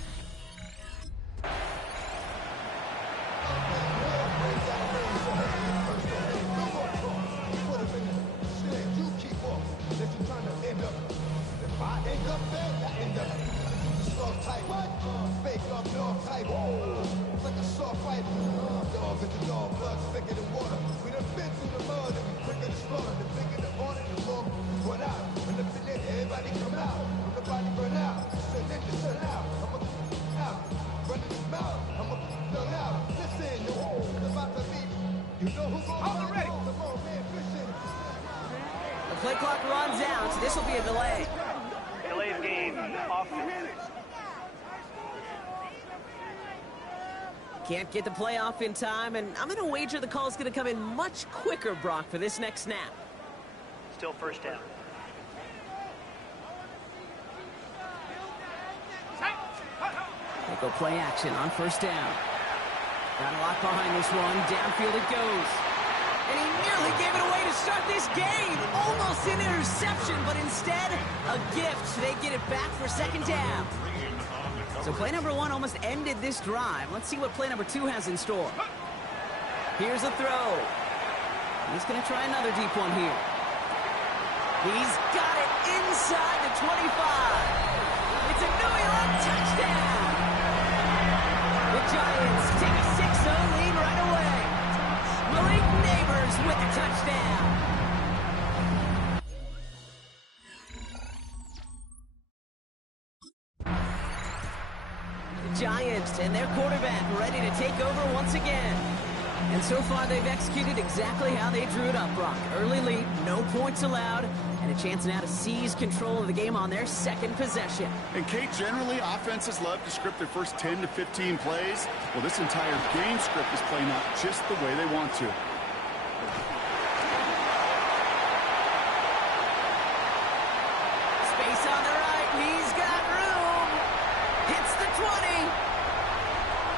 The play clock runs out, so this will be a delay. Delayed game. Can't get the play off in time, and I'm going to wager the call is going to come in much quicker, Brock, for this next snap. Still first down. They go play action on first down. Got a lock behind this one. Downfield it goes. And he nearly gave it away to start this game. Almost an interception, but instead, a gift. They get it back for second down. So play number 1 almost ended this drive. Let's see what play number 2 has in store. Here's a throw. He's going to try another deep one here. He's got it inside the 25. It's a New York touchdown. The Giants take a 6-0 lead right away. Malik Neighbors with the touchdown. Giants and their quarterback ready to take over once again. And so far, they've executed exactly how they drew it up, Brock. Early lead, no points allowed, and a chance now to seize control of the game on their second possession. And, Kate, generally, offenses love to script their first 10 to 15 plays. Well, this entire game script is playing out just the way they want to. Space on the right. He's got room. Hits the 20.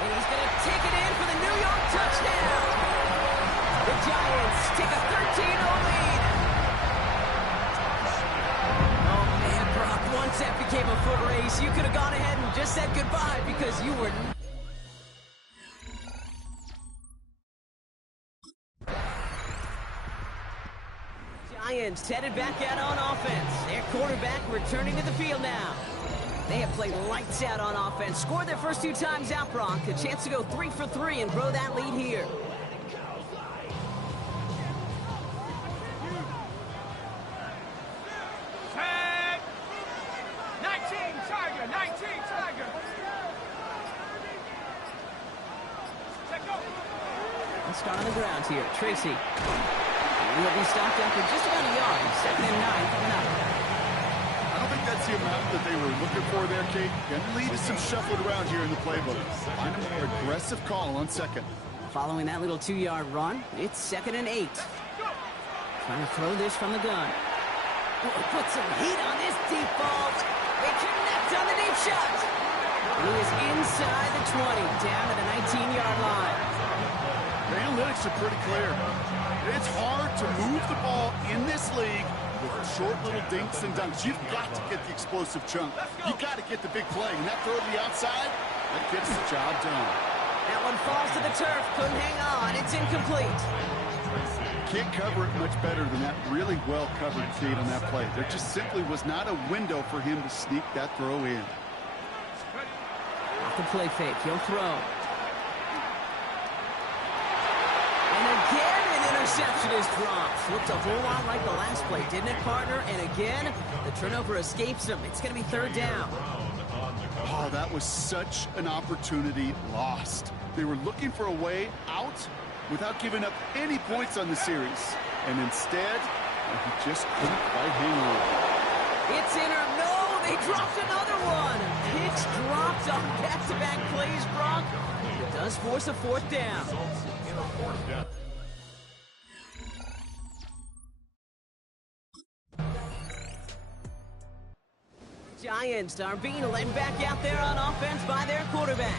And he's going to take it in for the New York touchdown. The Giants take a 13-0 lead. Oh, man, Brock, once that became a foot race, you could have gone ahead and just said goodbye because you were... Giants headed back out on offense. Their quarterback returning to the field now. They have played lights out on offense. Scored their first 2 times out, Brock. A chance to go 3 for 3 and grow that lead here. Tag! 19 Tiger! 19 Tiger! Check go! Let's start on the ground here. Tracy. He'll be stopped after just about a yard. 2nd and 9 coming up. I don't think that's the amount that they were looking for there, Kate. Gonna lead to some shuffled around here in the playbook. Find a more aggressive call on second. Following that little 2-yard run, it's 2nd and 8. Trying to throw this from the gun. Oh, put some heat on this deep ball. They connect on the deep shot. He is inside the 20, down to the 19-yard line. The analytics are pretty clear. It's hard to move the ball in this league with short little dinks and dunks. You've got to get the explosive chunk. You've got to get the big play. And that throw to the outside, that gets the job done. That one falls to the turf. Couldn't hang on. It's incomplete. Can't cover it much better than that. Really well covered, Kate, on that play. There just simply was not a window for him to sneak that throw in. Off the play fake. He'll throw. And again, an interception is dropped. Looked a whole lot like the last play, didn't it, partner? And again, the turnover escapes him. It's going to be 3rd down. Oh, that was such an opportunity lost. They were looking for a way out without giving up any points on the series. And instead, he just couldn't quite hang on. It's in or no, they dropped another one. Pitch dropped on back-to-back plays, Brock. It does force a 4th down. Giants are being led back out there on offense by their quarterback.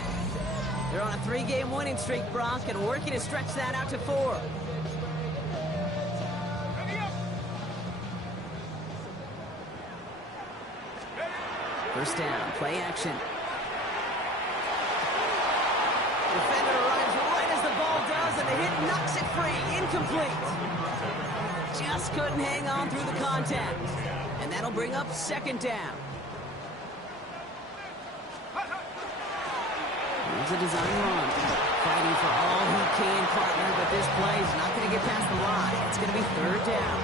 They're on a 3-game winning streak, Brock, and working to stretch that out to 4. First down, play action. Defender arrives right as the ball does, and the hit knocks it free. Incomplete. Just couldn't hang on through the contact. And that'll bring up 2nd down. Here's a design run. Fighting for all he can, partner, but this play is not going to get past the line. It's going to be 3rd down.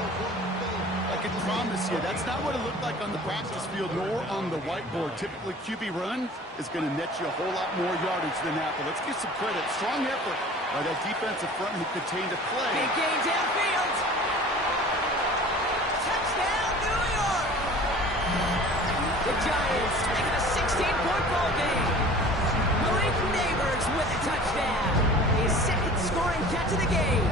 I can promise you, that's not what it looked like on the practice field nor on the whiteboard. Typically, QB run is going to net you a whole lot more yardage than that. But let's give some credit. Strong effort by that defensive front who contained a play. Big gain downfield. Touchdown, New York! The Giants making a 16-point ball game. Malik Neighbors with a touchdown. His 2nd scoring catch of the game.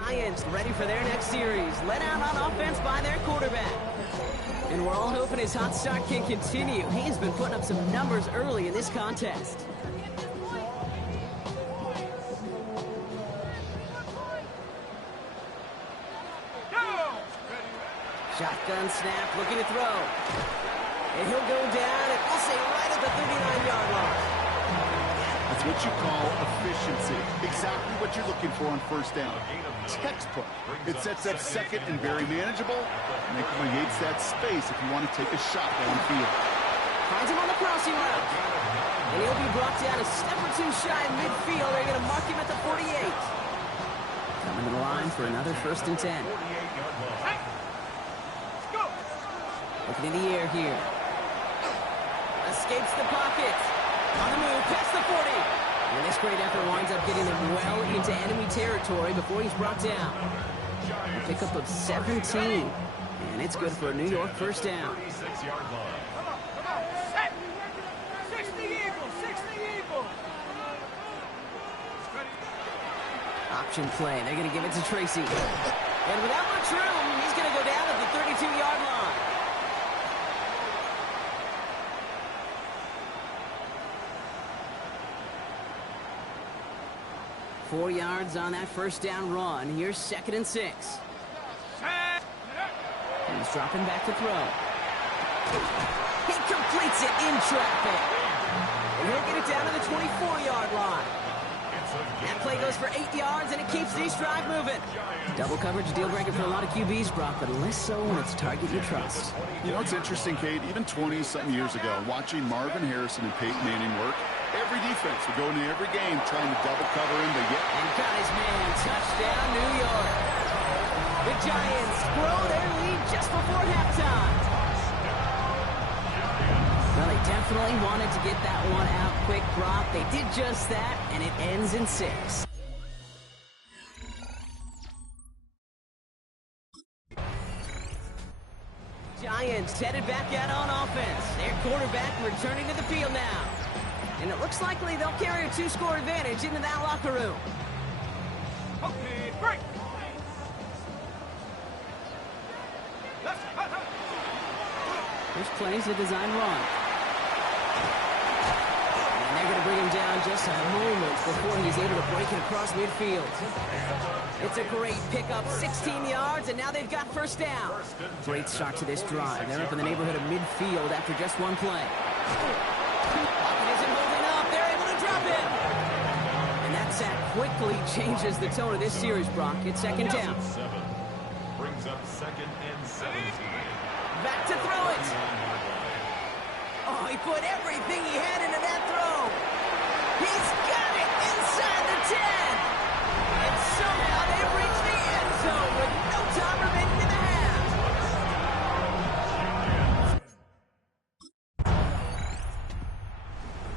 Giants ready for their next series. Led out on offense by their quarterback. And we're all hoping his hot start can continue. He has been putting up some numbers early in this contest. Shotgun snap, looking to throw. And he'll go down, and we'll say right at the 39-yard line. That's what you call efficiency. Exactly what you're looking for on 1st down. Textbook. It sets up 2nd and very manageable, and it creates that space if you want to take a shot downfield. Finds him on the crossing route. And he'll be brought down a step or 2 shy in midfield. They're going to mark him at the 48. Coming to the line for another 1st and 10. Looking in the air here. Escapes the pocket. On the move, past the 40. And this great effort winds up getting him well into enemy territory before he's brought down. A pickup of 17. And it's good for a New York first down. 36-yard line. Come on, set! 60 Eagles, 60 Eagles! Option play. They're going to give it to Tracy. And without much room, he's going to go down at the 32-yard line. Four yards on that first down run. Here's 2nd and 6. He's dropping back to throw. He completes it in traffic. And he'll get it down to the 24-yard line. That play goes for 8 yards, and it keeps this drive moving. Double coverage, deal breaker for a lot of QBs, Brock, but less so when it's a target you trust. You know, it's interesting, Kate, even 20-something years ago, watching Marvin Harrison and Peyton Manning work, every defense would go into every game trying to double cover him, but yet... And got his man, touchdown, New York. The Giants grow their lead just before halftime. Well, they definitely wanted to get that one out quick, Brock. They did just that, and it ends in 6. Giants headed back out on offense. Their quarterback returning to the field now. And it looks likely they'll carry a 2-score advantage into that locker room. Okay, break! This play's a design run. And they're going to bring him down just a moment before he's able to break it across midfield. It's a great pickup, 16 yards, and now they've got first down. Great start to this drive. They're up in the neighborhood of midfield after just one play. Pocket isn't moving up. They're able to drop him. And that sack quickly changes the tone of this series, Brock. It's 2nd down. Brings up 2nd and 17. Back to throw it. Oh, he put everything he had into that throw. He's got it inside the 10. And somehow they reach the end zone with no time remaining in the half.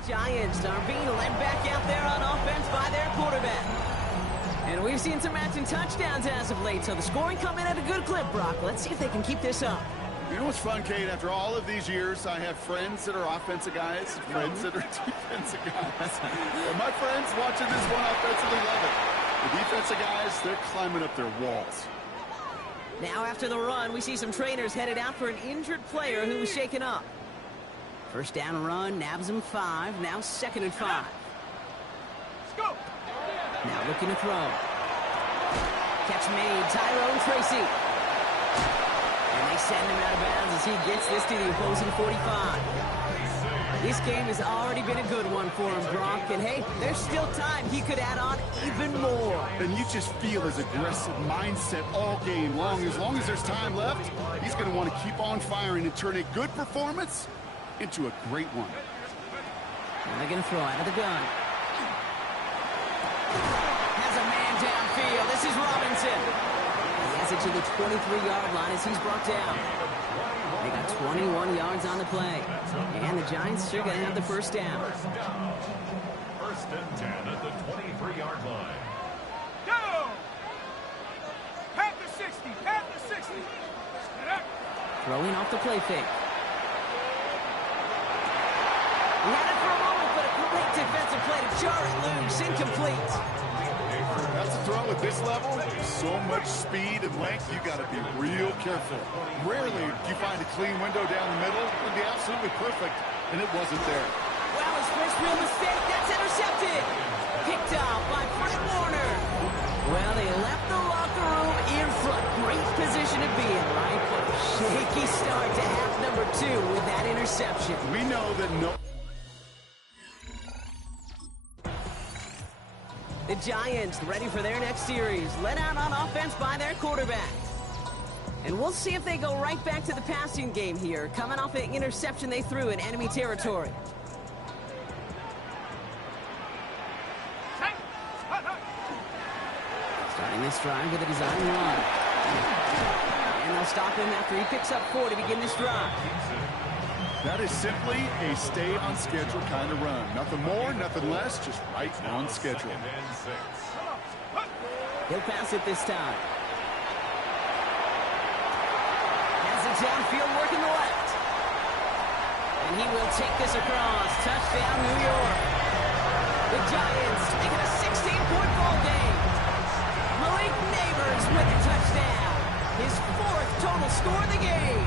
Giants are being led back out there on offense by their quarterback. And we've seen some matching touchdowns as of late, so the scoring coming at a good clip, Brock. Let's see if they can keep this up. You know what's fun, Kate? After all of these years, I have friends that are offensive guys, friends that are defensive guys. And my friends watching this one offensively love it. The defensive guys, they're climbing up their walls. Now after the run, we see some trainers headed out for an injured player who was shaken up. First down run, nabs him 5. Now 2nd and 5. Let's go! Now looking to throw. Catch made, Tyrone Tracy. And they send him out of bounds as he gets this to the opposing 45. This game has already been a good one for him, Brock. And hey, there's still time. He could add on even more. And you just feel his aggressive mindset all game long. As long as there's time left, he's going to want to keep on firing and turn a good performance into a great one. And they're going to throw out of the gun. Has a man downfield. This is Robinson. He has it to the 23-yard line as he's brought down. They got 21 yards on the play. And the Giants are going to have the first down. First and 10 at the 23-yard line. Go! Pat the 60, pat the 60. Throwing off the play fake. He had it for a moment, but a great defensive play to jar it loose. Incomplete. That's a throw at this level. So much speed and length, you got to be real careful. Rarely do you find a clean window down the middle. It would be absolutely perfect, and it wasn't there. Wow, his first real mistake. That's intercepted. Picked off by Fred Warner. Well, they left the locker room in front. Great position to be in, right? But a shaky start to half number 2 with that interception. We know that The Giants ready for their next series, led out on offense by their quarterback. And we'll see if they go right back to the passing game here, coming off an interception they threw in enemy territory. Starting this drive with a design run. And they'll stop him after he picks up 4 to begin this drive. That is simply a stay on schedule kind of run. Nothing more, nothing less, just right on schedule. He'll pass it this time. Has it downfield, working the left. And he will take this across. Touchdown, New York. The Giants make it a 16-point ball game. Malik Neighbors with the touchdown. His 4th total score of the game.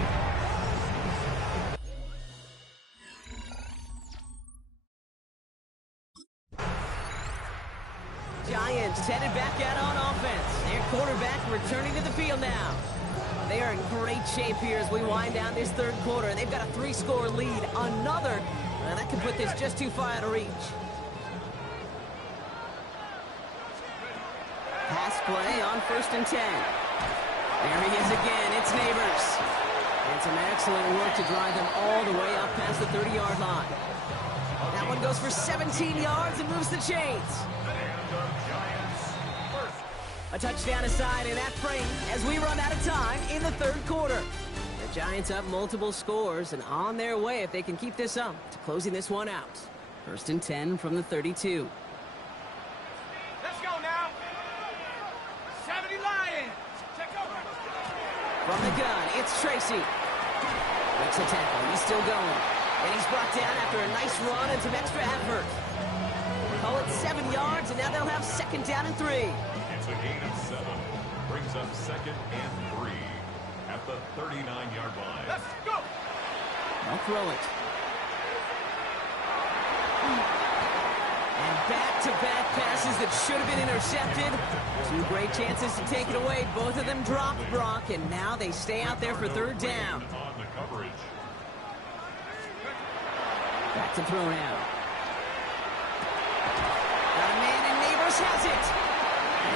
Giants headed back out on offense. Their quarterback returning to the field now. They are in great shape here as we wind down this 3rd quarter. They've got a 3-score lead. Another, that could put this just too far out of reach. Pass play on 1st and 10. There he is again. It's Neighbors. And some excellent work to drive them all the way up past the 30-yard line. That one goes for 17 yards and moves the chains. A touchdown aside in that frame as we run out of time in the 3rd quarter. The Giants up multiple scores and on their way, if they can keep this up, to closing this one out. 1st and 10 from the 32. Let's go now. 70 Lions. Check over. From the gun, it's Tracy. Makes a tackle. He's still going. And he's brought down after a nice run and some extra effort. Call it 7 yards, and now they'll have 2nd down and 3. It's a gain of 7. Brings up 2nd and 3 at the 39-yard line. Let's go. I'll throw it. And back-to-back passes that should have been intercepted. 2 great chances to take it away. Both of them dropped, Brock, and now they stay out there for 3rd down. On the coverage. Back to throw now. Got a man, and Neighbors has it.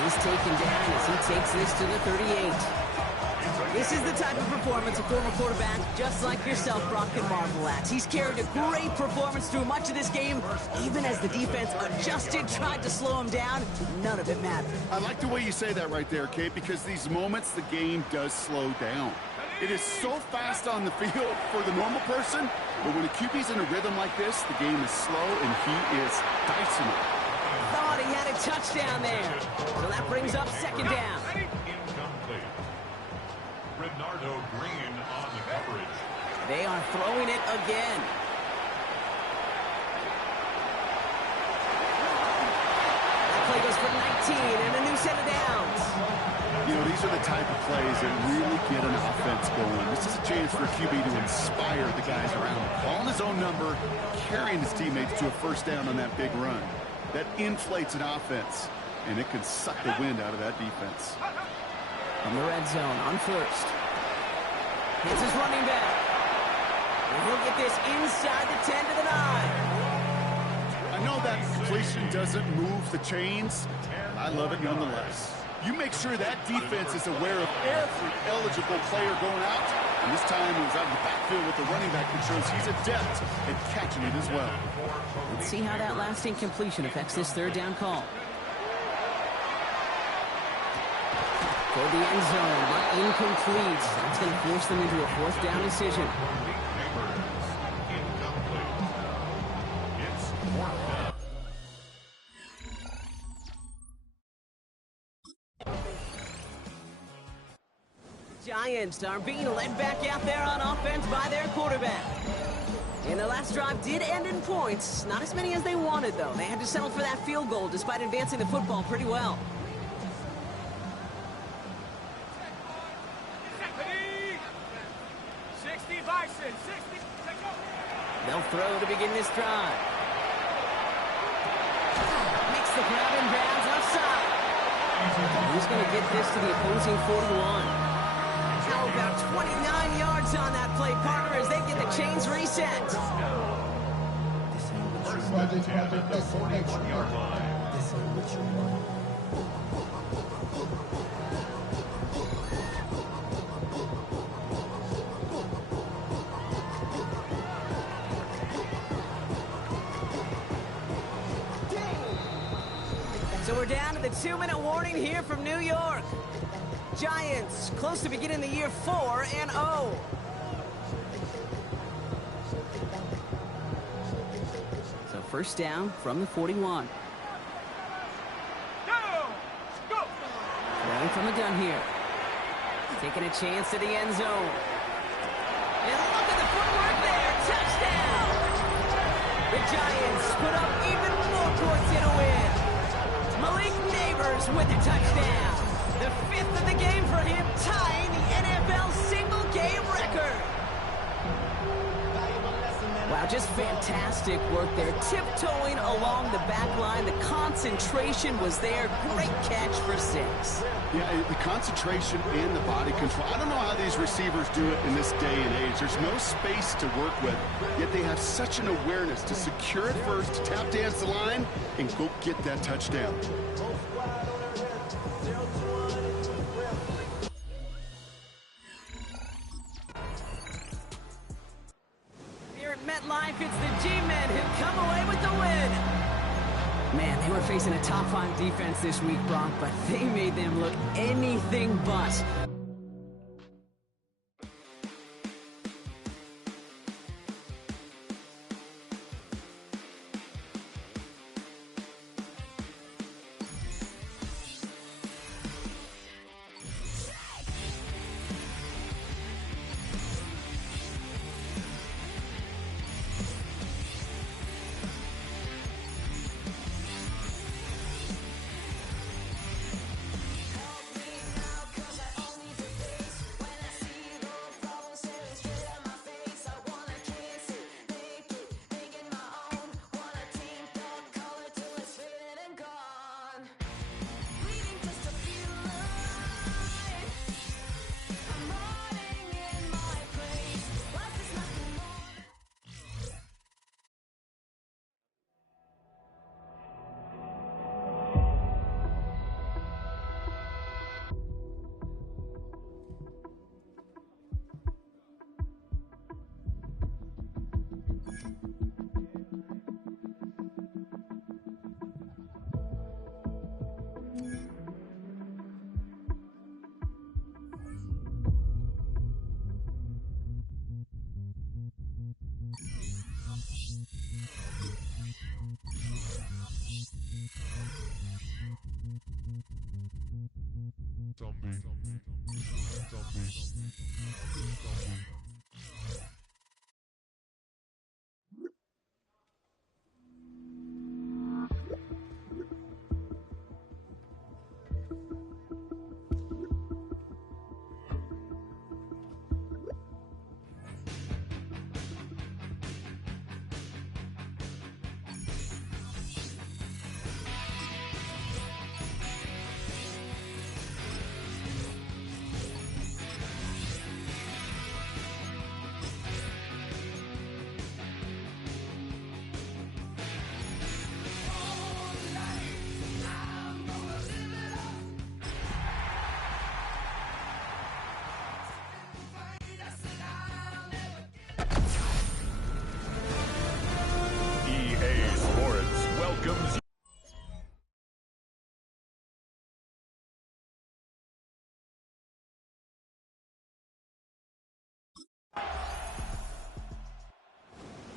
He's taken down as he takes this to the 38. This is the type of performance a former quarterback, just like yourself, Brock, can marvel at. He's carried a great performance through much of this game, even as the defense adjusted, tried to slow him down. None of it mattered. I like the way you say that right there, Kate, because these moments the game does slow down. It is so fast on the field for the normal person, but when a QB's in a rhythm like this, the game is slow and he is dicing it. Thought he had a touchdown there. So that brings up 2nd down. Incomplete. Renardo Green on the coverage. They are throwing it again. That play goes for 19 and a new set of downs. You know, these are the type of plays that really get an offense going. This is a chance for a QB to inspire the guys around him. Calling his own number, carrying his teammates to a 1st down on that big run. That inflates an offense, and it can suck the wind out of that defense. From the red zone on 1st. Hits his running back. And he'll get this inside the 10 to the 9. I know that completion doesn't move the chains, but I love it nonetheless. You make sure that defense is aware of every eligible player going out, and this time he was out in the backfield with the running back that shows he's adept at catching it as well. Let's see how that last incompletion affects this 3rd down call. For the end zone, but incomplete. That's going to force them into a 4th down decision. Giants are being led back out there on offense by their quarterback. And the last drive did end in points. Not as many as they wanted, though. They had to settle for that field goal despite advancing the football pretty well. They'll throw to begin this drive. Makes the grab in bounds left side. He's going to get this to the opposing 41. How about 29 yards on that play, partner, as they get the chains reset. First and 10 at the 41-yard line. So we're down to the 2-minute warning here from New York. Giants, close to beginning the year 4-0. So first down from the 41. Running from the gun here. Taking a chance to the end zone. And look at the footwork there. Touchdown! The Giants put up even more points in a win. Malik Neighbors with the touchdown. The 5th of the game for him, tying the NFL single-game record. Wow, just fantastic work there. Tiptoeing along the back line. The concentration was there. Great catch for 6. Yeah, the concentration and the body control. I don't know how these receivers do it in this day and age. There's no space to work with, yet they have such an awareness to secure it first, to tap dance the line, and go get that touchdown. MetLife, it's the G-Men who come away with the win. Man, they were facing a top 5 defense this week, Brock, but they made them look anything but.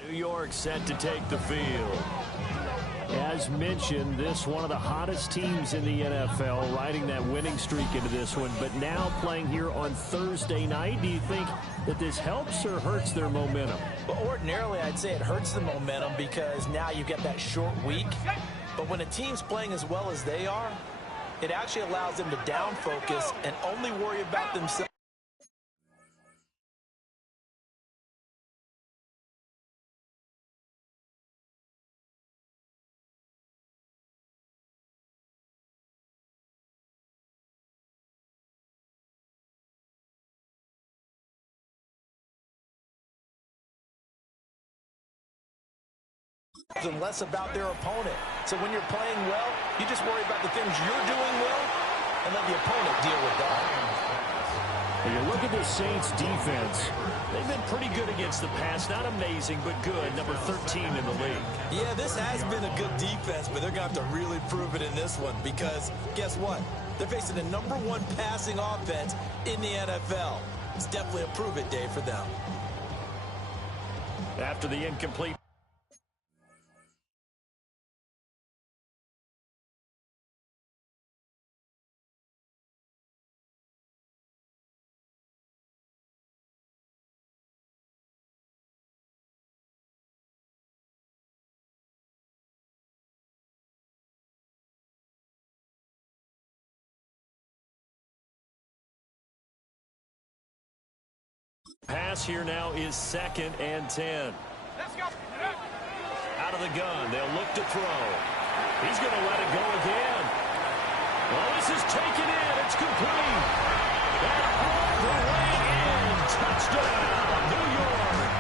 New York set to take the field. As mentioned, this one of the hottest teams in the NFL, riding that winning streak into this one, but now playing here on Thursday night. Do you think that this helps or hurts their momentum? Well, ordinarily, I'd say it hurts the momentum because now you get that short week. But when a team's playing as well as they are, it actually allows them to down focus and only worry about themselves. And less about their opponent. So when you're playing well, you just worry about the things you're doing well and let the opponent deal with that. When you look at the Saints defense, they've been pretty good against the pass. Not amazing, but good. Number 13 in the league. Yeah, this has been a good defense, but they're going to have to really prove it in this one because guess what? They're facing the #1 passing offense in the NFL. It's definitely a prove-it day for them. After the incomplete. Pass here now is 2nd and 10. Let's go. Out of the gun, they'll look to throw. He's going to let it go again. Well, this is taken in. It's complete. And all the way in. Touchdown, New York.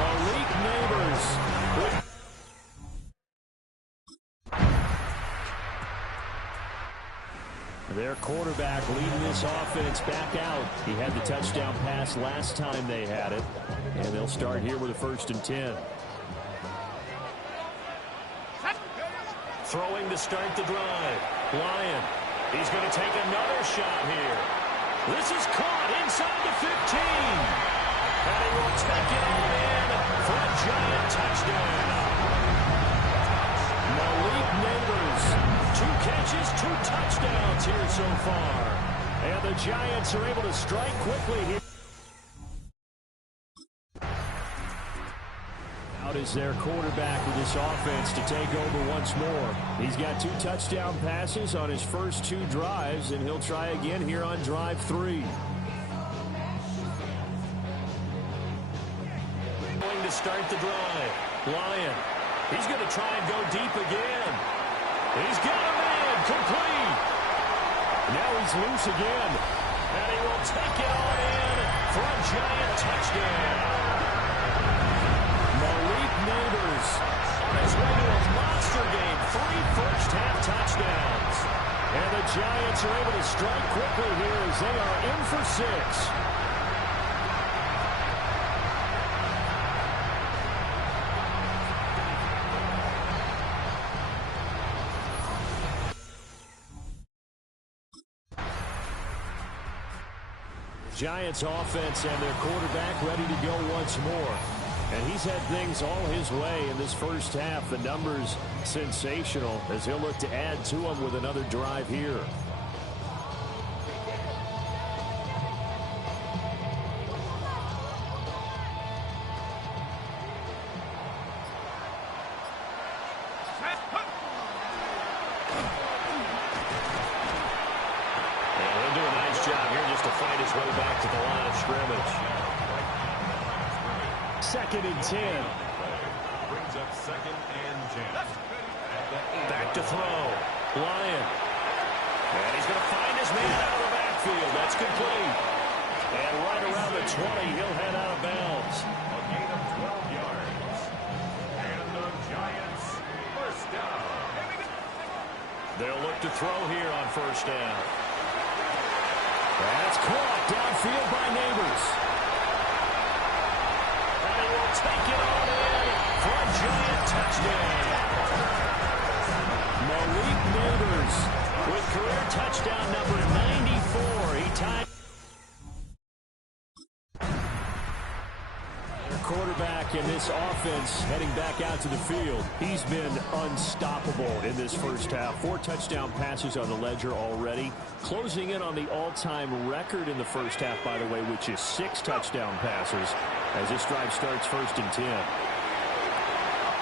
Malik Neighbors. Their quarterback leading this offense back out. He had the touchdown pass last time they had it. And they'll start here with a 1st and 10. Throwing to start the drive. Lyon. He's going to take another shot here. This is caught inside the 15. And he will take it all in for a giant touchdown. Malik Neighbors. 2 catches, 2 touchdowns here so far. And the Giants are able to strike quickly here. Out is their quarterback with this offense to take over once more. He's got 2 touchdown passes on his first 2 drives, and he'll try again here on drive 3. Going to start the drive. Lyon. He's going to try and go deep again. He's got a man complete. Now he's loose again. And he will take it all in for a giant touchdown. Malik Neighbors on his way to a monster game. 3 first-half touchdowns. And the Giants are able to strike quickly here as they are in for 6. Giants offense and their quarterback ready to go once more. And he's had things all his way in this first half. The numbers sensational as he'll look to add to them with another drive here. Second and 10. Brings up 2nd and 10. Back to throw. Lyon. And he's going to find his man out of the backfield. That's complete. And right around the 20, he'll head out of bounds. A gain of 12 yards. And the Giants first down. They'll look to throw here on first down. That's caught downfield by Neighbors. Take it all in for a giant touchdown. Malik Neighbors with career touchdown number 94. He tied. Their quarterback in this offense heading back out to the field. He's been unstoppable in this first half. 4 touchdown passes on the ledger already. Closing in on the all-time record in the first half, by the way, which is 6 touchdown passes. As this drive starts 1st and 10.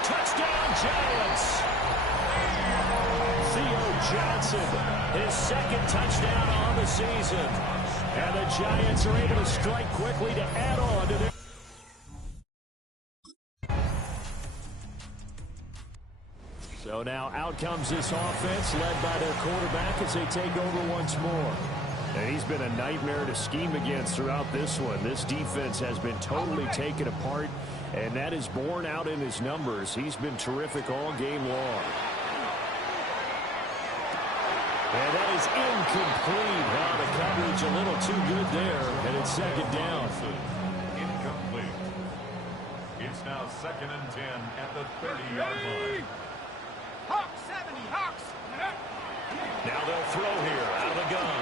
Touchdown, Giants! Theo Johnson, his 2nd touchdown on the season. And the Giants are able to strike quickly to add on to their... So now out comes this offense led by their quarterback as they take over once more. And he's been a nightmare to scheme against throughout this one. This defense has been totally taken apart, and that is borne out in his numbers. He's been terrific all game long. And that is incomplete. Wow, the coverage a little too good there, and it's second down. Incomplete. It's now 2nd and 10 at the 30-yard line. Hawks 70, Hawks. Now they'll throw here out of the gun.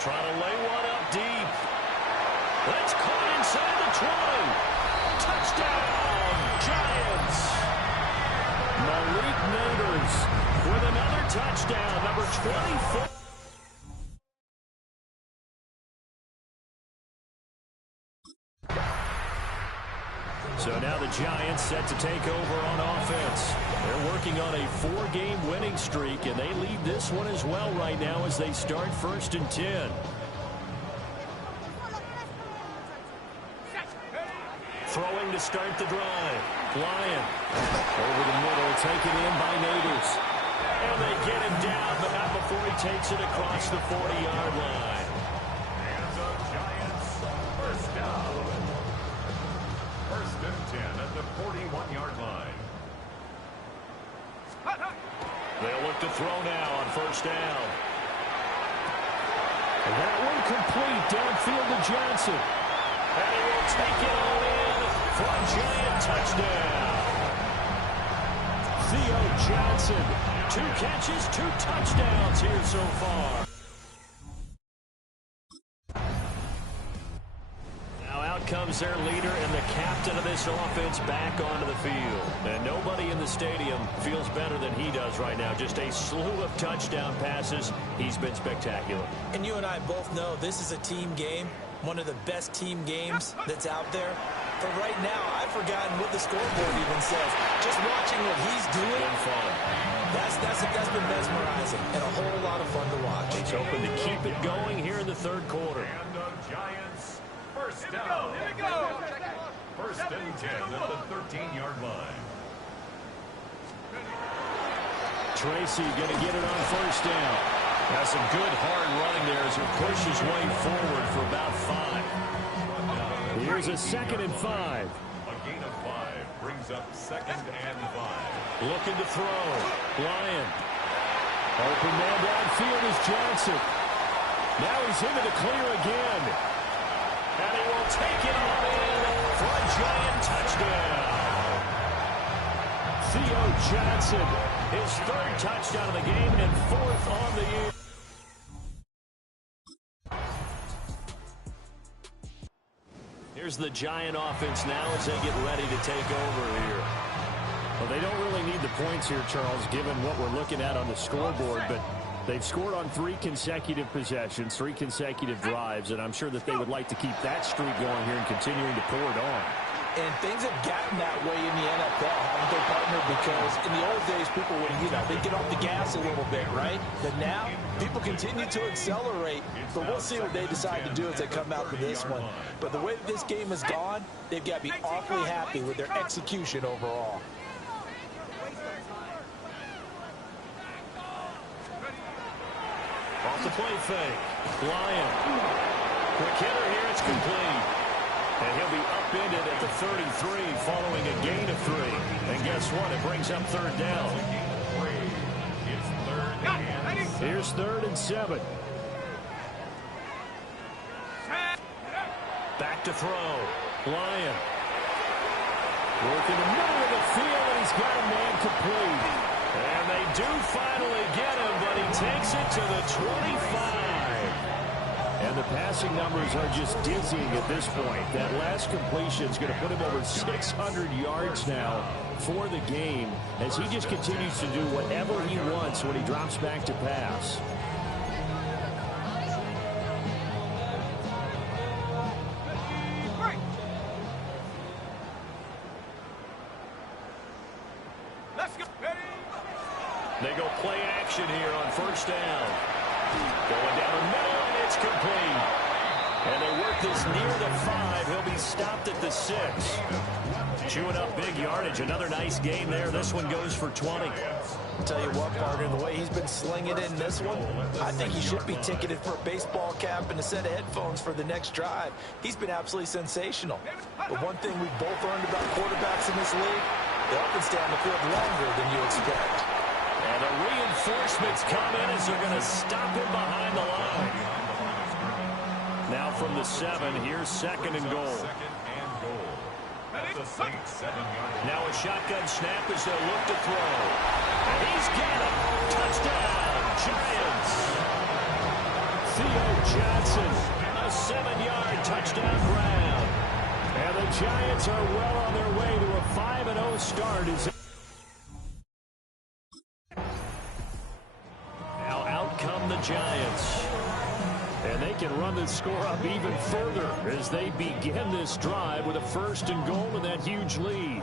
Trying to lay one up deep. That's caught inside the 20. Touchdown, Giants. Malik Neighbors with another touchdown, number 24. So now the Giants set to take over on offense. They're working on a 4-game winning streak, and they lead this one as well right now as they start 1st and 10. Throwing to start the drive. Lyon over the middle, taken in by Neighbors. And they get him down, but not before he takes it across the 40-yard line. And the Giants first down. 1st and 10 at the 41-yard line. They'll look to throw now on 1st down. And that one complete downfield to Johnson. And he will take it all in for a Giant touchdown. Theo Johnson, 2 catches, 2 touchdowns here so far. Now out comes their leader and the captain of this offense back onto the field. And nobody in the stadium feels better than he does right now. Just a slew of touchdown passes. He's been spectacular. And you and I both know this is a team game, one of the best team games that's out there. But right now, I've forgotten what the scoreboard even says. Just watching what he's doing, Been fun. that's been mesmerizing and a whole lot of fun to watch. He's hoping to keep it going here in the 3rd quarter. And the Giants first Here down. we go. 1st and 10 at the 13-yard line. Tracy going to get it on 1st down. That's some good hard running there as he pushes way forward for about 5. Here's a 2nd and 5. A gain of 5 brings up 2nd and 5. Looking to throw. Lyon. Open man downfield is Johnson. Now he's into the clear again. And he will take it all in for a Giant touchdown. Theo Johnson, his 3rd touchdown of the game and 4th on the year. Here's the Giant offense now as they get ready to take over here. Well, they don't really need the points here, Charles, given what we're looking at on the scoreboard, but they've scored on 3 consecutive possessions, 3 consecutive drives, and I'm sure that they would like to keep that streak going here and continuing to pour it on. And things have gotten that way in the NFL, haven't they, partner? Because in the old days, people would, they'd get off the gas a little bit, right? But now, people continue to accelerate. But we'll see what they decide to do as they come out to this one. But the way that this game has gone, they've got to be awfully happy with their execution overall. Off the play fake. Lyon. Quick hitter here. It's complete. And he'll be upended at the 33 following a gain of 3. And guess what? It brings up 3rd down. It's 3rd and 7. Here's 3rd and 7. Back to throw. Lyon. Working the middle of the field, and he's got a man complete. And they do finally get him, but he takes it to the 25. And the passing numbers are just dizzying at this point. That last completion is going to put him over 600 yards now for the game as he just continues to do whatever he wants when he drops back to pass. They go play action here on 1st down. Going down the middle, and it's complete. And they work this near the 5. He'll be stopped at the 6. Chewing up big yardage. Another nice gain there. This one goes for 20. I'll tell you what, partner, the way he's been slinging in this one, I think he should be ticketed for a baseball cap and a set of headphones for the next drive. He's been absolutely sensational. But one thing we've both learned about quarterbacks in this league, they often stay on the field longer than you expect. And the reinforcements come in as they're going to stop him behind the line. Now from the 7, here's 2nd and goal. Now a shotgun snap as they'll look to throw. And he's got it. Touchdown, Giants. Theo Johnson, a 7-yard touchdown grab. And the Giants are well on their way to a 5-0 start. Now out come the Giants. And they can run the score up even further as they begin this drive with a 1st and goal and that huge lead.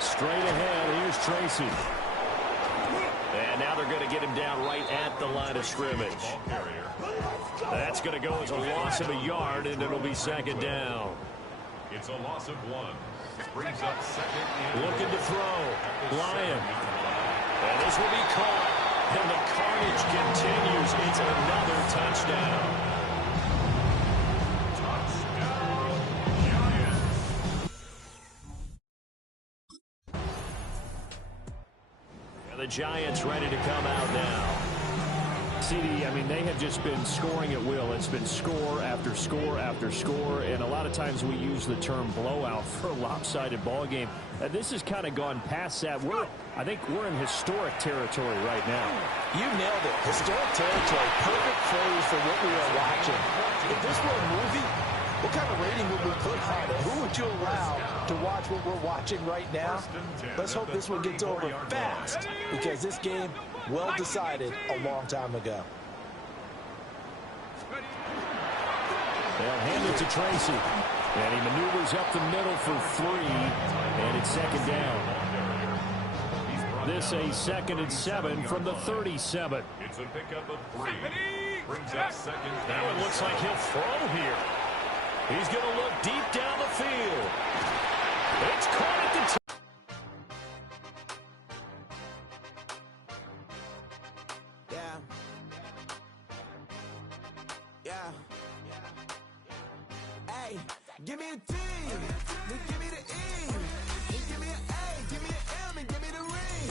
Straight ahead, here's Tracy. And now they're going to get him down right at the line of scrimmage. That's going to go as a loss of a yard, and it'll be 2nd down. It's a loss of 1. Brings up 2nd. Looking to throw. Lyon. And this will be caught. And the carnage continues. It's another touchdown. Touchdown, Giants. And the Giants ready to come out now. CD, I mean, they have just been scoring at will. It's been score after score after score, and a lot of times we use the term blowout for a lopsided ball game. This has kind of gone past that. I think we're in historic territory right now. You nailed it. Historic territory. Perfect phrase for what we are watching. If this were a movie, what kind of rating would we put on it? Who would you allow to watch what we're watching right now? Let's hope this one gets over fast, because this game, well decided a long time ago. They'll hand it to Tracy. And he maneuvers up the middle for 3. And it's 2nd down. This a 2nd and 7 from the 37. It's a pickup of 3. Brings up 2nd. Now it looks like he'll throw here. He's going to look deep down the field. It's caught at the top. Hey, give me a T, then give me the E, then give me an A, give me an M, and give me the ring.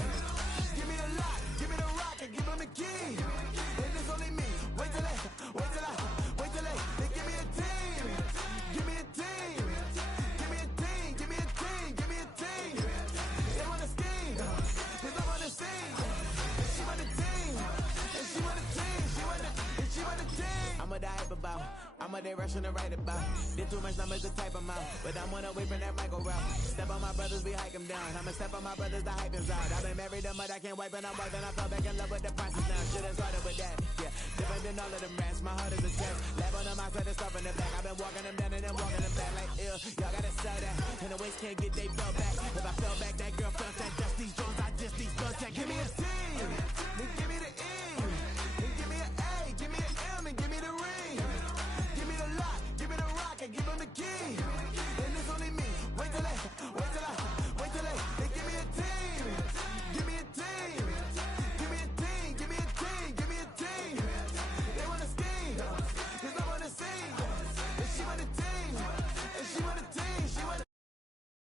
Give me the lock, give me the rock, and give him the key. And it's only me. Wait till then give me a team. Give me a team. Give me a team. Give me a team. Give me a team. They want to scheme. Cause I want to sing. And she want a team. And she want a team. She want a team. I'm a die about. I'm a day rushing to write about. Did too much numbers to type them out. But I'm one away from that Michael route. Step on my brothers, we hike them down. I'ma step on my brothers, the hype is out. I've been married them, but I can't wipe and I'm wiping. I fell back in love with the process now. Should've started with that. Yeah, different than all of them rats. My heart is a test. Lab on the mind, so they start in the back. I've been walking them down and then walking them back like ill. Y'all gotta sell that. And the waist can't get they fell back. If I fell back, that girl felt that. Just these Jones, I just these guns. Give me a C, then give me the E, then give me an A, give me an M, and give me the ring. Give me the lock, give me the rock, and give him the key.